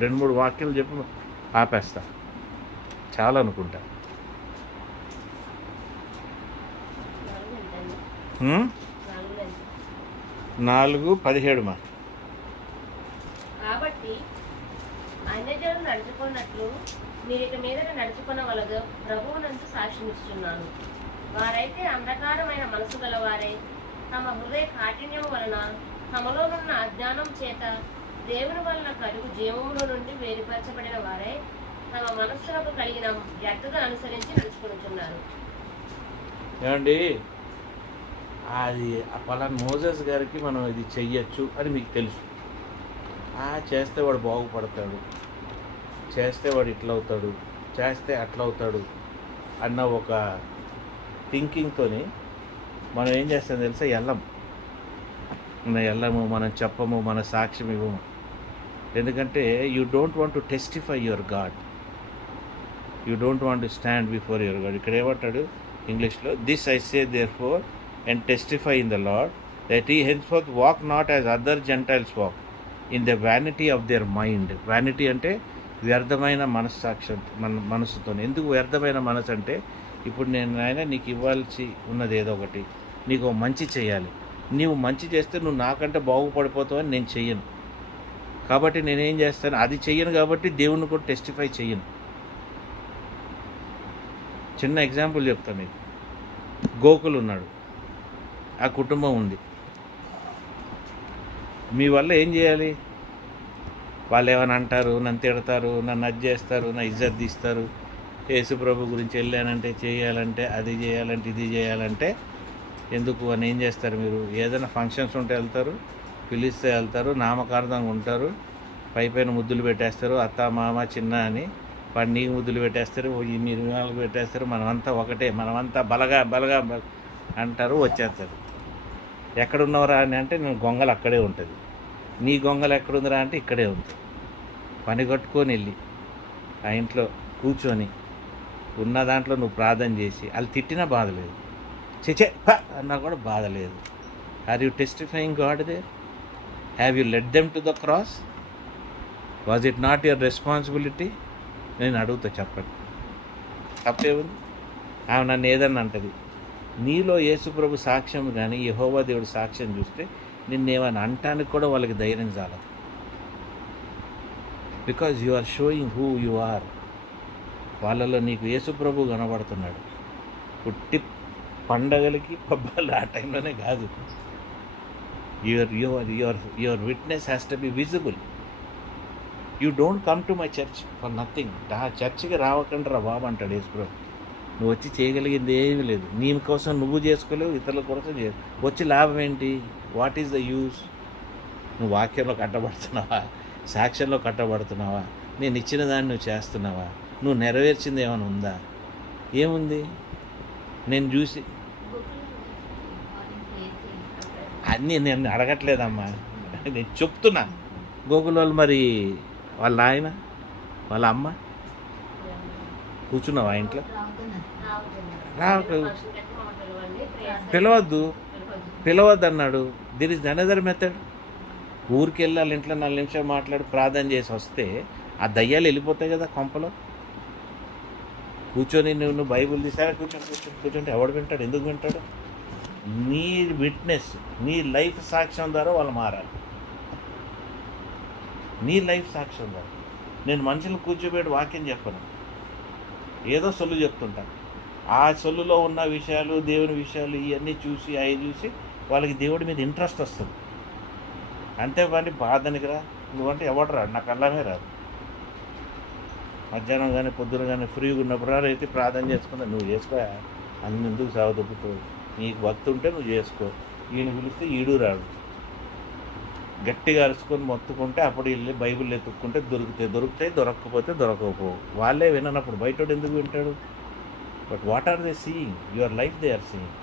2-3 వాక్యాలు చెప్పి ఆపేస్తా, చాలా అనుకుంటా. 4:17 మా. కాబట్టి అన్యజనులు నడుచుకున్నట్లు మీరు ఇక మీదట నడుచుకునవలదు ప్రభువునందు సాక్ష్యమిస్తున్నాను. వారైతే అంధకారమైన మనసు గలవారై తమ హృదయ కాఠిన్యం వలన తమలోనున్న అజ్ఞానం చేత దేవుని వలన కలుగు జీవముల నుండి వేరుపరచబడిన వారై తమ మనస్సులకు కలిగిన వ్యర్థత అనుసరించి నడుచుకుంటున్నారు. ఏమండి, అది పలానా మోజెస్ గారికి మనం ఇది చెయ్యొచ్చు అని మీకు తెలుసు. చేస్తే వాడు బాగుపడతాడు, చేస్తే వాడు ఇట్లా అవుతాడు, చేస్తే అట్లా అవుతాడు అన్న ఒక థింకింగ్తో మనం ఏం చేస్తాం తెలుసా? వెళ్ళము, మనం చెప్పము, మన సాక్ష్యం ఇవ్వము. ఎందుకంటే you don't want to testify your God, you don't want to stand before your God. ఇక్కడ ఏమంటాడు ఇంగ్లీష్లో? This I say therefore and testify in the Lord that he henceforth walk not as other Gentiles walk in the vanity of their mind. vanity అంటే వ్యర్థమైన మనస్సాక్షి, మనసుతో. ఎందుకు వ్యర్థమైన మనసు అంటే, ఇప్పుడు నేను నాయన నీకు ఇవ్వాల్సి ఉన్నది ఏదో ఒకటి, నీకు మంచి చేయాలి, నీవు మంచి చేస్తే నువ్వు నాకంటే బాగుపడిపోతావు అని నేను చెయ్యను. కాబట్టి నేనేం చేస్తాను? అది చెయ్యను కాబట్టి దేవుణ్ణి కూడా టెస్టిఫై చెయ్యను. చిన్న ఎగ్జాంపుల్ చెప్తాను మీకు. గోకులు ఉన్నాడు, ఆ కుటుంబం ఉంది. మీ వల్ల ఏం చేయాలి? వాళ్ళు ఏమైనా అంటారు, నన్ను తిడతారు, నన్ను అది చేస్తారు, నా ఇజ్జత్ తీస్తారు. యేసుప్రభు గురించి వెళ్ళానంటే, చేయాలంటే, అది చేయాలంటే, ఇది చేయాలంటే ఎందుకు అని ఏం చేస్తారు? మీరు ఏదైనా ఫంక్షన్స్ ఉంటే వెళ్తారు, పిలిస్తే వెళ్తారు, నామకార్థంగా ఉంటారు, పైపైన ముద్దులు పెట్టేస్తారు, అత్త మామ చిన్న అని. వాడు నీకు ముద్దులు పెట్టేస్తారు, ఈ నిర్మాణాలు పెట్టేస్తారు. మనమంతా ఒకటే, మనమంతా బలగా అంటారు, వచ్చేస్తారు. ఎక్కడున్నవరా అని అంటే, నేను గొంగలు అక్కడే ఉంటుంది. నీ గొంగలు ఎక్కడుందిరా అంటే ఇక్కడే ఉంది. పని కట్టుకొని వెళ్ళి ఆ ఇంట్లో కూర్చొని ఉన్న దాంట్లో నువ్వు ప్రార్థన చేసి వాళ్ళు తిట్టినా బాధ లేదు, చెచే అన్నా కూడా బాధ లేదు. Are you testifying God there? Have you led them to the cross? Was it not your responsibility? నేను అడుగుతా, చెప్పండి. తప్పేముంది? ఆమె నన్ను ఏదన్నా అంటది. నీలో యేసుప్రభు సాక్ష్యం కానీ యెహోవా దేవుడు సాక్ష్యం చూస్తే నిన్నేమని అంటానికి కూడా వాళ్ళకి ధైర్యం చాలదు. Because you are showing who you are. వాళ్ళలో నీకు యేసుప్రభు కనబడుతున్నాడు. పుట్టి పండగలకి పబ్బాలు ఆ టైంలోనే కాదు. Your witness has to be visible. You don't come to my church for nothing. చర్చికి రావకండి రా బాబు అంటాడు యేసుప్రభు. నువ్వు వచ్చి చేయగలిగింది ఏమీ లేదు. నీ కోసం నువ్వు చేసుకోలేవు, ఇతరుల కోసం వచ్చి లాభం ఏంటి? What is the use? నువ్వు వాక్యంలో కట్టబడుతున్నావా? సాక్ష్యంలో కట్టబడుతున్నావా? నేను ఇచ్చిన దాన్ని నువ్వు చేస్తున్నావా? నువ్వు నెరవేర్చింది ఏమైనా ఉందా? ఏముంది? నేను చూసి అన్నీ నేను అడగట్లేదమ్మా, నేను చెప్తున్నా. గోకుల్ వాళ్ళు మరి వాళ్ళ ఆయన వాళ్ళ అమ్మ కూర్చున్నావా ఇంట్లో? పిలవద్దు అన్నాడు. There is another method. ఊరికి వెళ్ళాలి, ఇంట్లో 4 నిమిషాలు మాట్లాడి ప్రార్థన చేసి వస్తే ఆ దయ్యాలు వెళ్ళిపోతాయి కదా కొంపలో. కూర్చొని నువ్వు బైబుల్ తీసారా, కూర్చొంటే ఎవడు వింటాడు? ఎందుకు వింటాడు? నీ విట్నెస్, నీ లైఫ్ సాక్ష్యం ద్వారా వాళ్ళు మారాలి. నీ లైఫ్ సాక్ష్యం ద్వారా. నేను మనుషులు కూర్చోబెట్టి వాక్యం చెప్పను, ఏదో సొల్లు చెప్తుంటాను. ఆ సొల్లులో ఉన్న విషయాలు, దేవుని విషయాలు ఇవన్నీ చూసి అవి చూసి వాళ్ళకి దేవుడి మీద ఇంట్రెస్ట్ వస్తుంది. అంతేకాని బాధనికి రా నువ్వంటే ఎవడు రాడు, నాకు అల్లమే రాదు. మధ్యాహ్నం కానీ పొద్దున కానీ ఫ్రీగా ఉన్నప్పుడు అయితే ప్రార్థన చేసుకుంటా. నువ్వు చేసుకో, అందుకు సాగుతుపుతావు. నీకు భక్తి ఉంటే నువ్వు చేసుకో. ఈయన పిలిస్తే ఈడు రాడు. గట్టిగా అరుచుకొని మొత్తుకుంటే అప్పుడు వెళ్ళి బైబిల్ ఎత్తుక్కుంటే దొరుకుతాయి, దొరకకపోతే దొరకకపోవు. వాళ్ళే విననప్పుడు బయటోడు ఎందుకు వింటాడు? But what are they seeing? Your life they are seeing.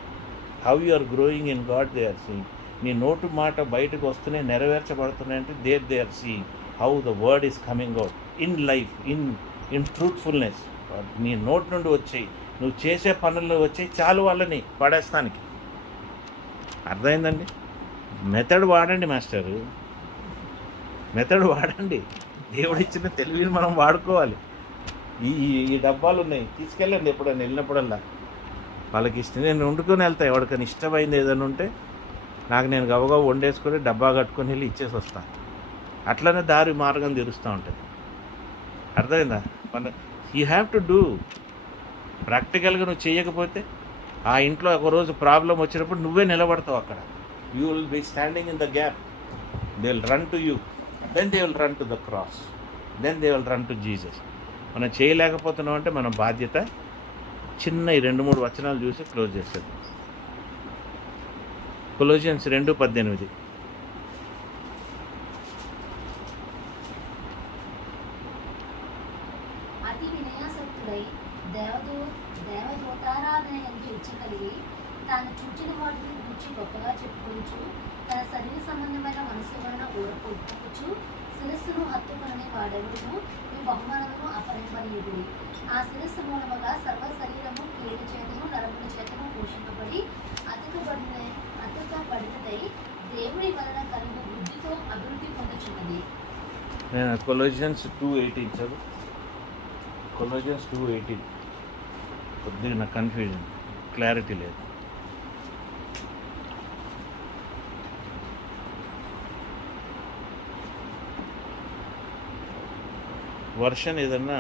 How you are growing in God they are seeing. నీ నోటు మాట బయటకు వస్తున్నాయి, నెరవేర్చబడుతున్నాయంటే they are seeing how the word is coming out in life, in truthfulness. నీ నోటి నుండి వచ్చాయి, నువ్వు చేసే పనుల్లో వచ్చాయి చాలు వాళ్ళని పడేస్తానికి. అర్థమైందండి? మెథడ్ వాడండి మాస్టరు. మెథడ్ వాడండి. దేవుడిచ్చిన తెలివిని మనం వాడుకోవాలి. ఈ డబ్బాలు ఉన్నాయి, తీసుకెళ్ళండి ఎప్పుడైనా వెళ్ళినప్పుడల్లా. వాళ్ళకి ఇష్టం నేను వండుకొని వెళ్తాను. ఎవరికైనా ఇష్టమైంది ఏదైనా ఉంటే నాకు నేను గబగబా వండేసుకొని డబ్బా కట్టుకొని వెళ్ళి ఇచ్చేసి వస్తాను. అట్లనే దారి మార్గం తెరుస్తూ ఉంటుంది. అర్థమైందా? You have to do. ప్రాక్టికల్గా నువ్వు చేయకపోతే ఆ ఇంట్లో ఒకరోజు ప్రాబ్లం వచ్చినప్పుడు నువ్వే నిలబడతావు అక్కడ. You will be standing in the gap. They will run to you, then they will run to the cross, then they will run to Jesus. మనం చేయలేకపోతున్నాం అంటే మన బాధ్యత చిన్న ఈ 2-3 వచనాలు చూసి క్లోజ్ చేసేది. కొలోసియన్స్ 2:18. అతి వినయాసక్తుడై దేవదూతారాధన ఎందు ఇచ్చగలిగి తాను చూచిన వాటిని గురించి గొప్పగా చెప్పుకొనుచు తన శరీర సంబంధమైన మనసు వలన ఊరకొచ్చు శిరస్సును హత్తుకొనని వాడెవడును మీ బహుమానమును అపరింపనీయుడు. ఆ శిరస్సు మూలముగా సర్వ శరీరము కీడు చేతను నరముల చేతను పోషింపబడి అతుకబడినదై దేవుడి వలన కలుగు బుద్ధితో అభివృద్ధి పొందుచున్నది. నేను కొలోసియన్స్ 2:18 చదువు. కొలోసియన్స్ 2:18. కొద్దిగా నాకు కన్ఫ్యూజన్, క్లారిటీ లేదు. వర్షన్ ఏదన్నా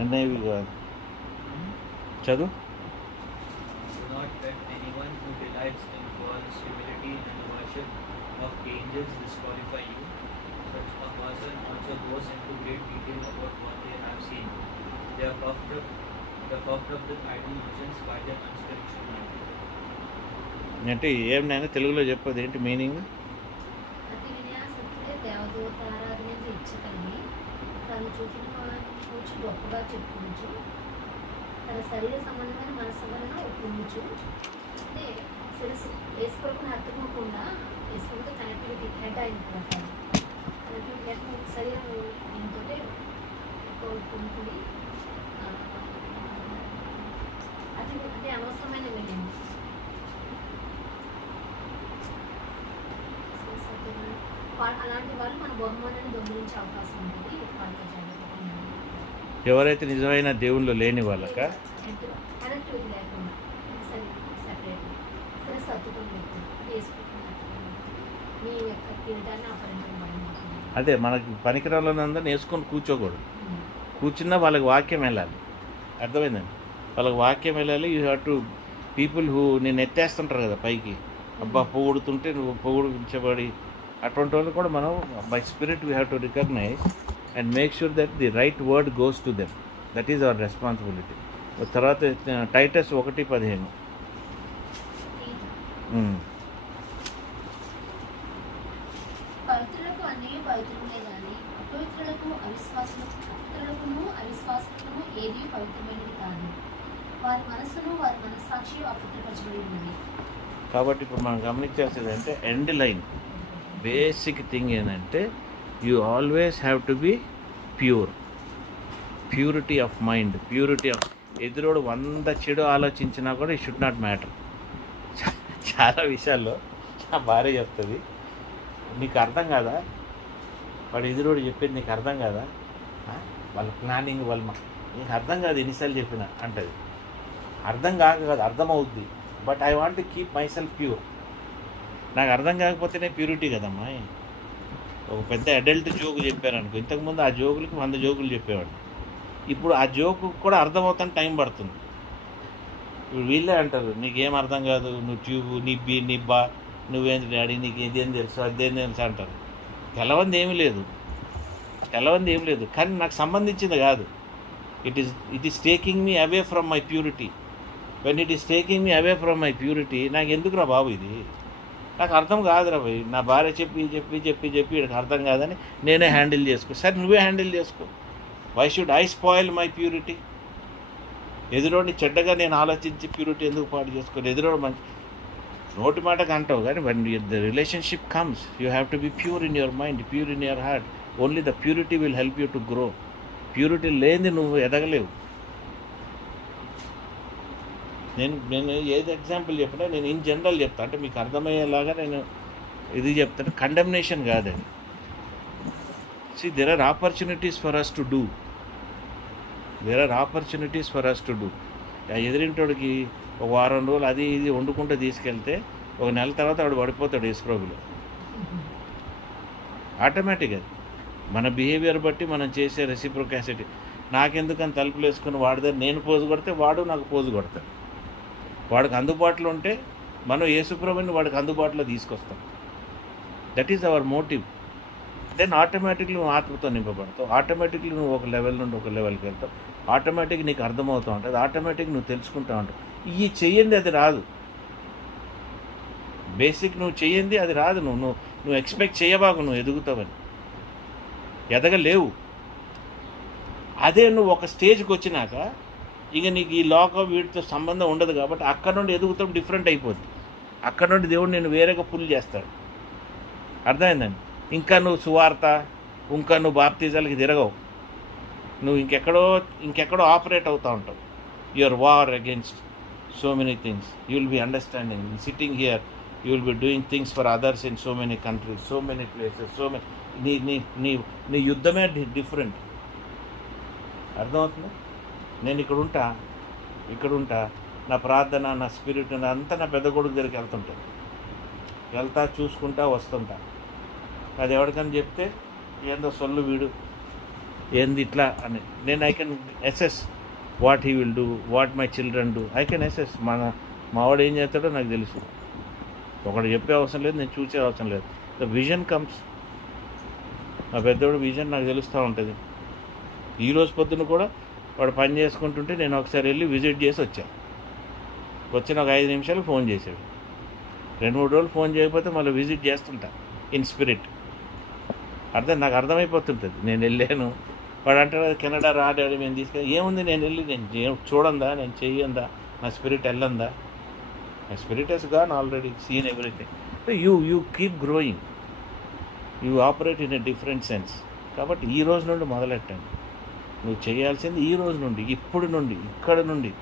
అనేవి కాదు. చదువు. Do not let anyone who delights in false humility and worship of angels disqualify you. Such a person also goes into great detail about what they have seen. They are puffed up with idle visions by their unspiritual mind. అంటే ఏమైనా తెలుగులో చెప్పదు, ఏంటి meaning? అతి వినయాసక్తుడే దేవదూతారాధన ఎందు ఇచ్చగలిగి తాను చూచి గొప్పగా చెప్పుకోవచ్చు తన శరీర సంబంధమైన మనసు వలన ఒప్పుకోవచ్చు. అంటే శిరస్సు వేసుకోకుండా హత్తుకోకుండా వేసుకుంటే కనెక్టివిటీ హెడ్ అయిన ప్రకారం కనెక్టివిటీ శరీరం దీంతో ఎక్కువ ఒప్పుకుంటుంది. అది అంటే అనవసరమైన వెళ్ళింది. అలాంటి వాళ్ళు మన బహుమానాన్ని దొంగిలించే అవకాశం ఉంటుంది. వాళ్ళతో ఎవరైతే నిజమైన దేవుళ్ళు లేని వాళ్ళక కనెక్టివిటీ లేకుండా సెపరేట్ సత్తుకొని మీ యొక్క కిరీటాన్ని అపరించబడి అదే మనకి పనికిరాలందరినీ వేసుకొని కూర్చోకూడదు. కూర్చున్నా వాళ్ళకి వాక్యం వెళ్ళాలి. అర్థమైందండి? వాళ్ళకి వాక్యం వెళ్ళాలి. You have to people who నేను ఎత్తేస్తుంటారు కదా పైకి, అబ్బా పొగుడుతుంటే నువ్వు పొగుడించబడి అటువంటి వాళ్ళు కూడా మనం by spirit we have to recognise and make sure that the right word goes to them. That is our responsibility. తర్వాత టైటస్ 1:15. పవిత్రులకు అన్నీ పవిత్రమే కానీ అపవిత్రులకు అవిశ్వాసులకు ఏది పవిత్రమైనది కాదు. వారి మనస్సును వారి మనస్సాక్షి అపవిత్రపరచబడి ఉన్నది. కాబట్టి ఇప్పుడు మనం గమనించాల్సింది అంటే ఎండ్ లైన్ బేసిక్ థింగ్ ఏంటంటే you always have to be pure. Purity of mind, purity of ఎదురోడు 100 చెడు ఆలోచించినా కూడా ఇట్ షుడ్ నాట్ మ్యాటర్. చాలా విషయాల్లో నా భార్య చెప్తుంది, నీకు అర్థం కాదా వాడు ఎదురోడు చెప్పేది, నీకు అర్థం కాదా వాళ్ళ ప్లానింగ్ నీకు అర్థం కాదు ఎన్నిసార్లు చెప్పినా అంటది. అర్థం కాదు, అర్థమవుద్ది. But I want to keep myself pure. నాకు అర్థం కాకపోతేనే ప్యూరిటీ కదమ్మా. ఒక పెద్ద అడల్ట్ జోకు చెప్పారనుకో, ఇంతకుముందు ఆ జోకులకి 100 జోకులు చెప్పేవాడు. ఇప్పుడు ఆ జోకు కూడా అర్థమవుతాను టైం పడుతుంది. ఇప్పుడు వీళ్ళే అంటారు నీకేం అర్థం కాదు, నువ్వు ట్యూబ్ నిబ్బా నువ్వేంటి డాడీ నీకు ఇదేం తెలుసు అదేం తెలుసు అంటారు. తెలవంది ఏమీ లేదు, కానీ నాకు సంబంధించింది కాదు. It is taking me away from my purity. When it is taking me away from my purity నాకు ఎందుకురా బాబు ఇది, నాకు అర్థం కాదురా భయ్. నా భార్య చెప్పి వీడికి అర్థం కాదని నేనే హ్యాండిల్ చేసుకో. సరే నువ్వే హ్యాండిల్ చేసుకో. Why should I spoil my purity? ఎదురోడిని చెడ్డగా నేను ఆలోచించి ప్యూరిటీ ఎందుకు పాటు చేసుకోవాలి? ఎదురోడు మంచి నోటి మాటకు అంటావు, కానీ when the relationship comes you have to be pure in your mind, pure in your heart. Only the purity will help you to grow. Purity లేనిది నువ్వు ఎదగలేవు. నేను ఏది ఎగ్జాంపుల్ చెప్పినా నేను ఇన్ జనరల్ చెప్తాను, అంటే మీకు అర్థమయ్యేలాగా నేను ఇది చెప్తాను. కండెమ్నేషన్ కాదండి. See, there are opportunities for us to do. There are opportunities for us to do. ఆ ఎదిరింటోడికి ఒక వారం రోజులు అది ఇది వండుకుంటూ తీసుకెళ్తే ఒక నెల తర్వాత వాడు పడిపోతాడు యేసుప్రభులో. ఆటోమేటిక్ అది మన బిహేవియర్ బట్టి మనం చేసే రెసిప్రొకాసిటీ. నాకెందుకని తలుపులు వేసుకుని వాడి దగ్గర నేను పోజు కొడితే వాడు నాకు పోజు కొడతాడు. వాడికి అందుబాటులో ఉంటే మనం యేసుప్రభుని వాడికి అందుబాటులో తీసుకొస్తాం. That is our motive. Then automatically నువ్వు ఆత్మతో నింపబడతావు. ఆటోమేటిక్లీ నువ్వు ఒక లెవెల్ నుండి ఒక లెవెల్కి వెళ్తావు. ఆటోమేటిక్ నీకు అర్థమవుతూ ఉంటుంది. ఆటోమేటిక్ నువ్వు తెలుసుకుంటూ ఉంటావు. ఈ చెయ్యండి అది రాదు. బేసిక్ నువ్వు చెయ్యండి అది రాదు. నువ్వు ఎక్స్పెక్ట్ చేయబాకు నువ్వు ఎదుగుతావని. ఎదగలేవు. అదే నువ్వు ఒక స్టేజ్కి వచ్చినాక ఇక నీకు ఈ లోకం వీటితో సంబంధం ఉండదు కాబట్టి అక్కడ నుండి ఎదుగుతాం డిఫరెంట్ అయిపోద్ది. అక్కడ నుండి దేవుడు నేను వేరేగా పుల్ చేస్తాడు. అర్థమైందండి? ఇంకా నువ్వు సువార్త ఇంకా నువ్వు బాప్తిజాలకి తిరగవు. నువ్వు ఇంకెక్కడో ఆపరేట్ అవుతూ ఉంటావు. Your war against so many things. You will be understanding sitting here. You will be doing things for others in so many countries, so many places, so many. నీ యుద్ధమే డిఫరెంట్. అర్థమవుతుంది? నేను ఇక్కడ ఉంటా నా ప్రార్థన నా స్పిరిట్ అంతా నా పెద్ద కొడుకు దగ్గరికి వెళ్తా చూసుకుంటా వస్తుంటా. అది ఎవరికని చెప్తే ఏందో సొల్లు వీడు ఏంది ఇట్లా అని నేను I can assess what he will do, what my children do. I can assess. మావాడు ఏం చేస్తాడో నాకు తెలుసు. ఒకడు చెప్పే అవసరం లేదు, నేను చూసే అవసరం లేదు. The vision comes. మా పెద్దోడు విజన్ నాకు తెలుస్తూ ఉంటుంది. ఈరోజు పొద్దున కూడా వాడు పని చేసుకుంటుంటే నేను ఒకసారి వెళ్ళి విజిట్ చేసి వచ్చిన ఒక 5 నిమిషాలు ఫోన్ చేశాడు. 2-3 రోజులు ఫోన్ చేయకపోతే మళ్ళీ విజిట్ చేస్తుంటా ఇన్ స్పిరిట్. నాకు అర్థమైపోతుంటుంది. నేను వెళ్ళాను. వాడు అంటాడు కెనడా రాడాడు మేము తీసుకెళ్ళి. ఏముంది నేను వెళ్ళి నేను చూడందా, నేను చెయ్యందా, నా స్పిరిట్ వెళ్ళందా? My spirit has gone already, seen everything. You keep growing. You operate in a different sense. కాబట్టి ఈ రోజు నుండి మొదలెట్టండి. నువ్వు చేయాల్సింది ఈ రోజు నుండి, ఇప్పుడు నుండి, ఇక్కడ నుండి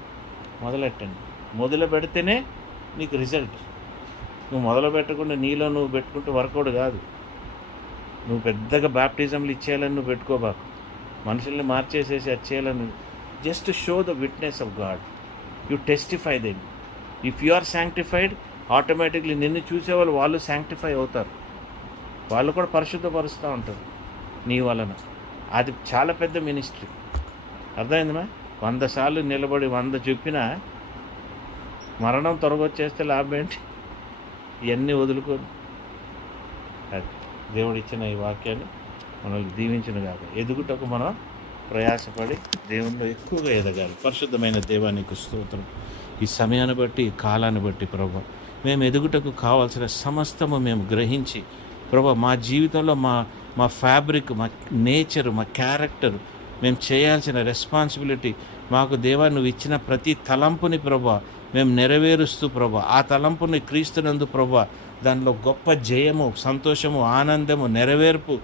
మొదలెట్టండి. మొదలు పెడితేనే నీకు రిజల్ట్. నువ్వు మొదలు పెట్టకుండా నీలో నువ్వు పెట్టుకుంటే వర్కౌట్ కాదు. నువ్వు పెద్దగా బ్యాప్టిజంలు ఇచ్చేయాలని నువ్వు పెట్టుకోబాకు. మనుషుల్ని మార్చేసేసి వచ్చేయాలని. Just show the witness of God. You testify them. If you are sanctified, automatically నిన్ను చూసేవాళ్ళు వాళ్ళు శాంక్టిఫై అవుతారు. వాళ్ళు కూడా పరిశుద్ధపరుస్తూ ఉంటారు నీ వలన. అది చాలా పెద్ద మినిస్ట్రీ. అర్థమైందమ్మా? 100 సార్లు నిలబడి 100 చెప్పినా మరణం త్వరగొచ్చేస్తే లాభం ఏంటి? ఇవన్నీ వదులుకోదు. అది దేవుడిచ్చిన ఈ వాక్యాన్ని మనల్ని దీవించిన కాక ఎదుగుటకు మనం ప్రయాసపడి దేవునిలో ఎక్కువగా ఎదగాలి. పరిశుద్ధమైన దేవానికి స్తోత్రం. ఈ సమయాన్ని బట్టి, ఈ కాలాన్ని బట్టి ప్రభా మేము ఎదుగుటకు కావాల్సిన సమస్తము మేము గ్రహించి ప్రభా మా జీవితంలో మా ఫ్యాబ్రిక్, మా నేచరు, మా క్యారెక్టర్, మేము చేయాల్సిన రెస్పాన్సిబిలిటీ, మాకు దేవా నువ్వు ఇచ్చిన ప్రతి తలంపుని ప్రభా మేము నెరవేరుస్తూ ప్రభా ఆ తలంపుని క్రీస్తునందు ప్రభా దానిలో గొప్ప జయము, సంతోషము, ఆనందము, నెరవేర్పు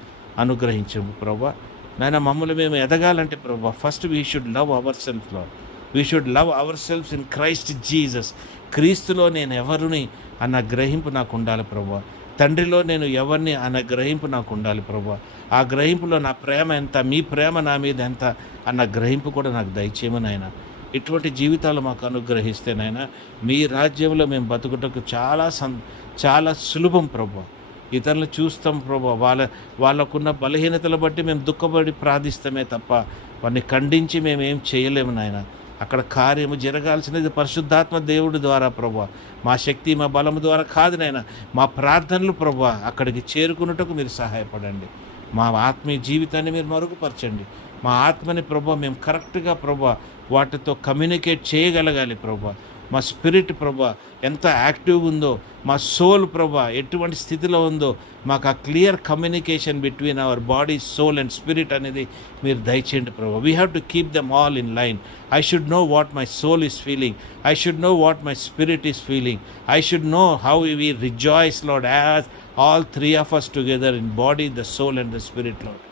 అనుగ్రహించము ప్రభా. నాయన మమ్మల్ని మేము ఎదగాలంటే ప్రభా first we should love our self Lord. We should love our selves in Christ Jesus. క్రీస్తులో నేను ఎవరిని అన్న గ్రహింపు నాకు ఉండాలి ప్రభా. తండ్రిలో నేను ఎవరిని అన్న గ్రహింపు నాకు ఉండాలి ప్రభా. ఆ గ్రహింపులో నా ప్రేమ ఎంత, మీ ప్రేమ నా మీద ఎంత అన్న గ్రహింపు కూడా నాకు దయచేయమని ఆయన. ఇటువంటి జీవితాలు మాకు అనుగ్రహిస్తేనైనా మీ రాజ్యంలో మేము బతుకుటకు చాలా సులభం ప్రభా. ఇతరులు చూస్తాం ప్రభా, వాళ్ళకున్న బలహీనతలు బట్టి మేము దుఃఖపడి ప్రార్థిస్తామే తప్ప వారిని ఖండించి మేము ఏం చేయలేము నాయన. అక్కడ కార్యము జరగాల్సినది పరిశుద్ధాత్మ దేవుడి ద్వారా ప్రభా. మా శక్తి మా బలము ద్వారా కాదు నాయన. మా ప్రార్థనలు ప్రభా అక్కడికి చేరుకున్నట్టుకు మీరు సహాయపడండి. మా ఆత్మీయ జీవితాన్ని మీరు మరుగుపరచండి. మా ఆత్మని ప్రభా మేము కరెక్ట్గా ప్రభా వాటితో కమ్యూనికేట్ చేయగలగాలి ప్రభా. మా స్పిరిట్ ప్రభా ఎంత యాక్టివ్గా ఉందో, మా సోల్ ప్రభా ఎటువంటి స్థితిలో ఉందో మాకు ఆ clear communication between our body, soul and spirit అనేది మీరు దయచేయండి ప్రభా. We have to keep them all in line. I should know what my soul is feeling. I should know what my spirit is feeling. I should know how we rejoice Lord as all 3 of us together in body, the soul and the spirit, Lord.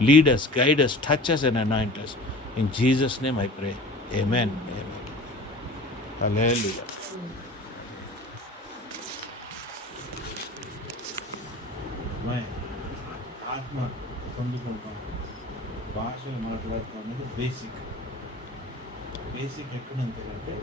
Lead us, guide us, touch us and anoint us. In Jesus' name I pray. Amen. Amen. Hallelujah. My Atma పొందుకుంటాం. భాషలు మాట్లాడటం అనేది basic ఎక్కడంతకంటే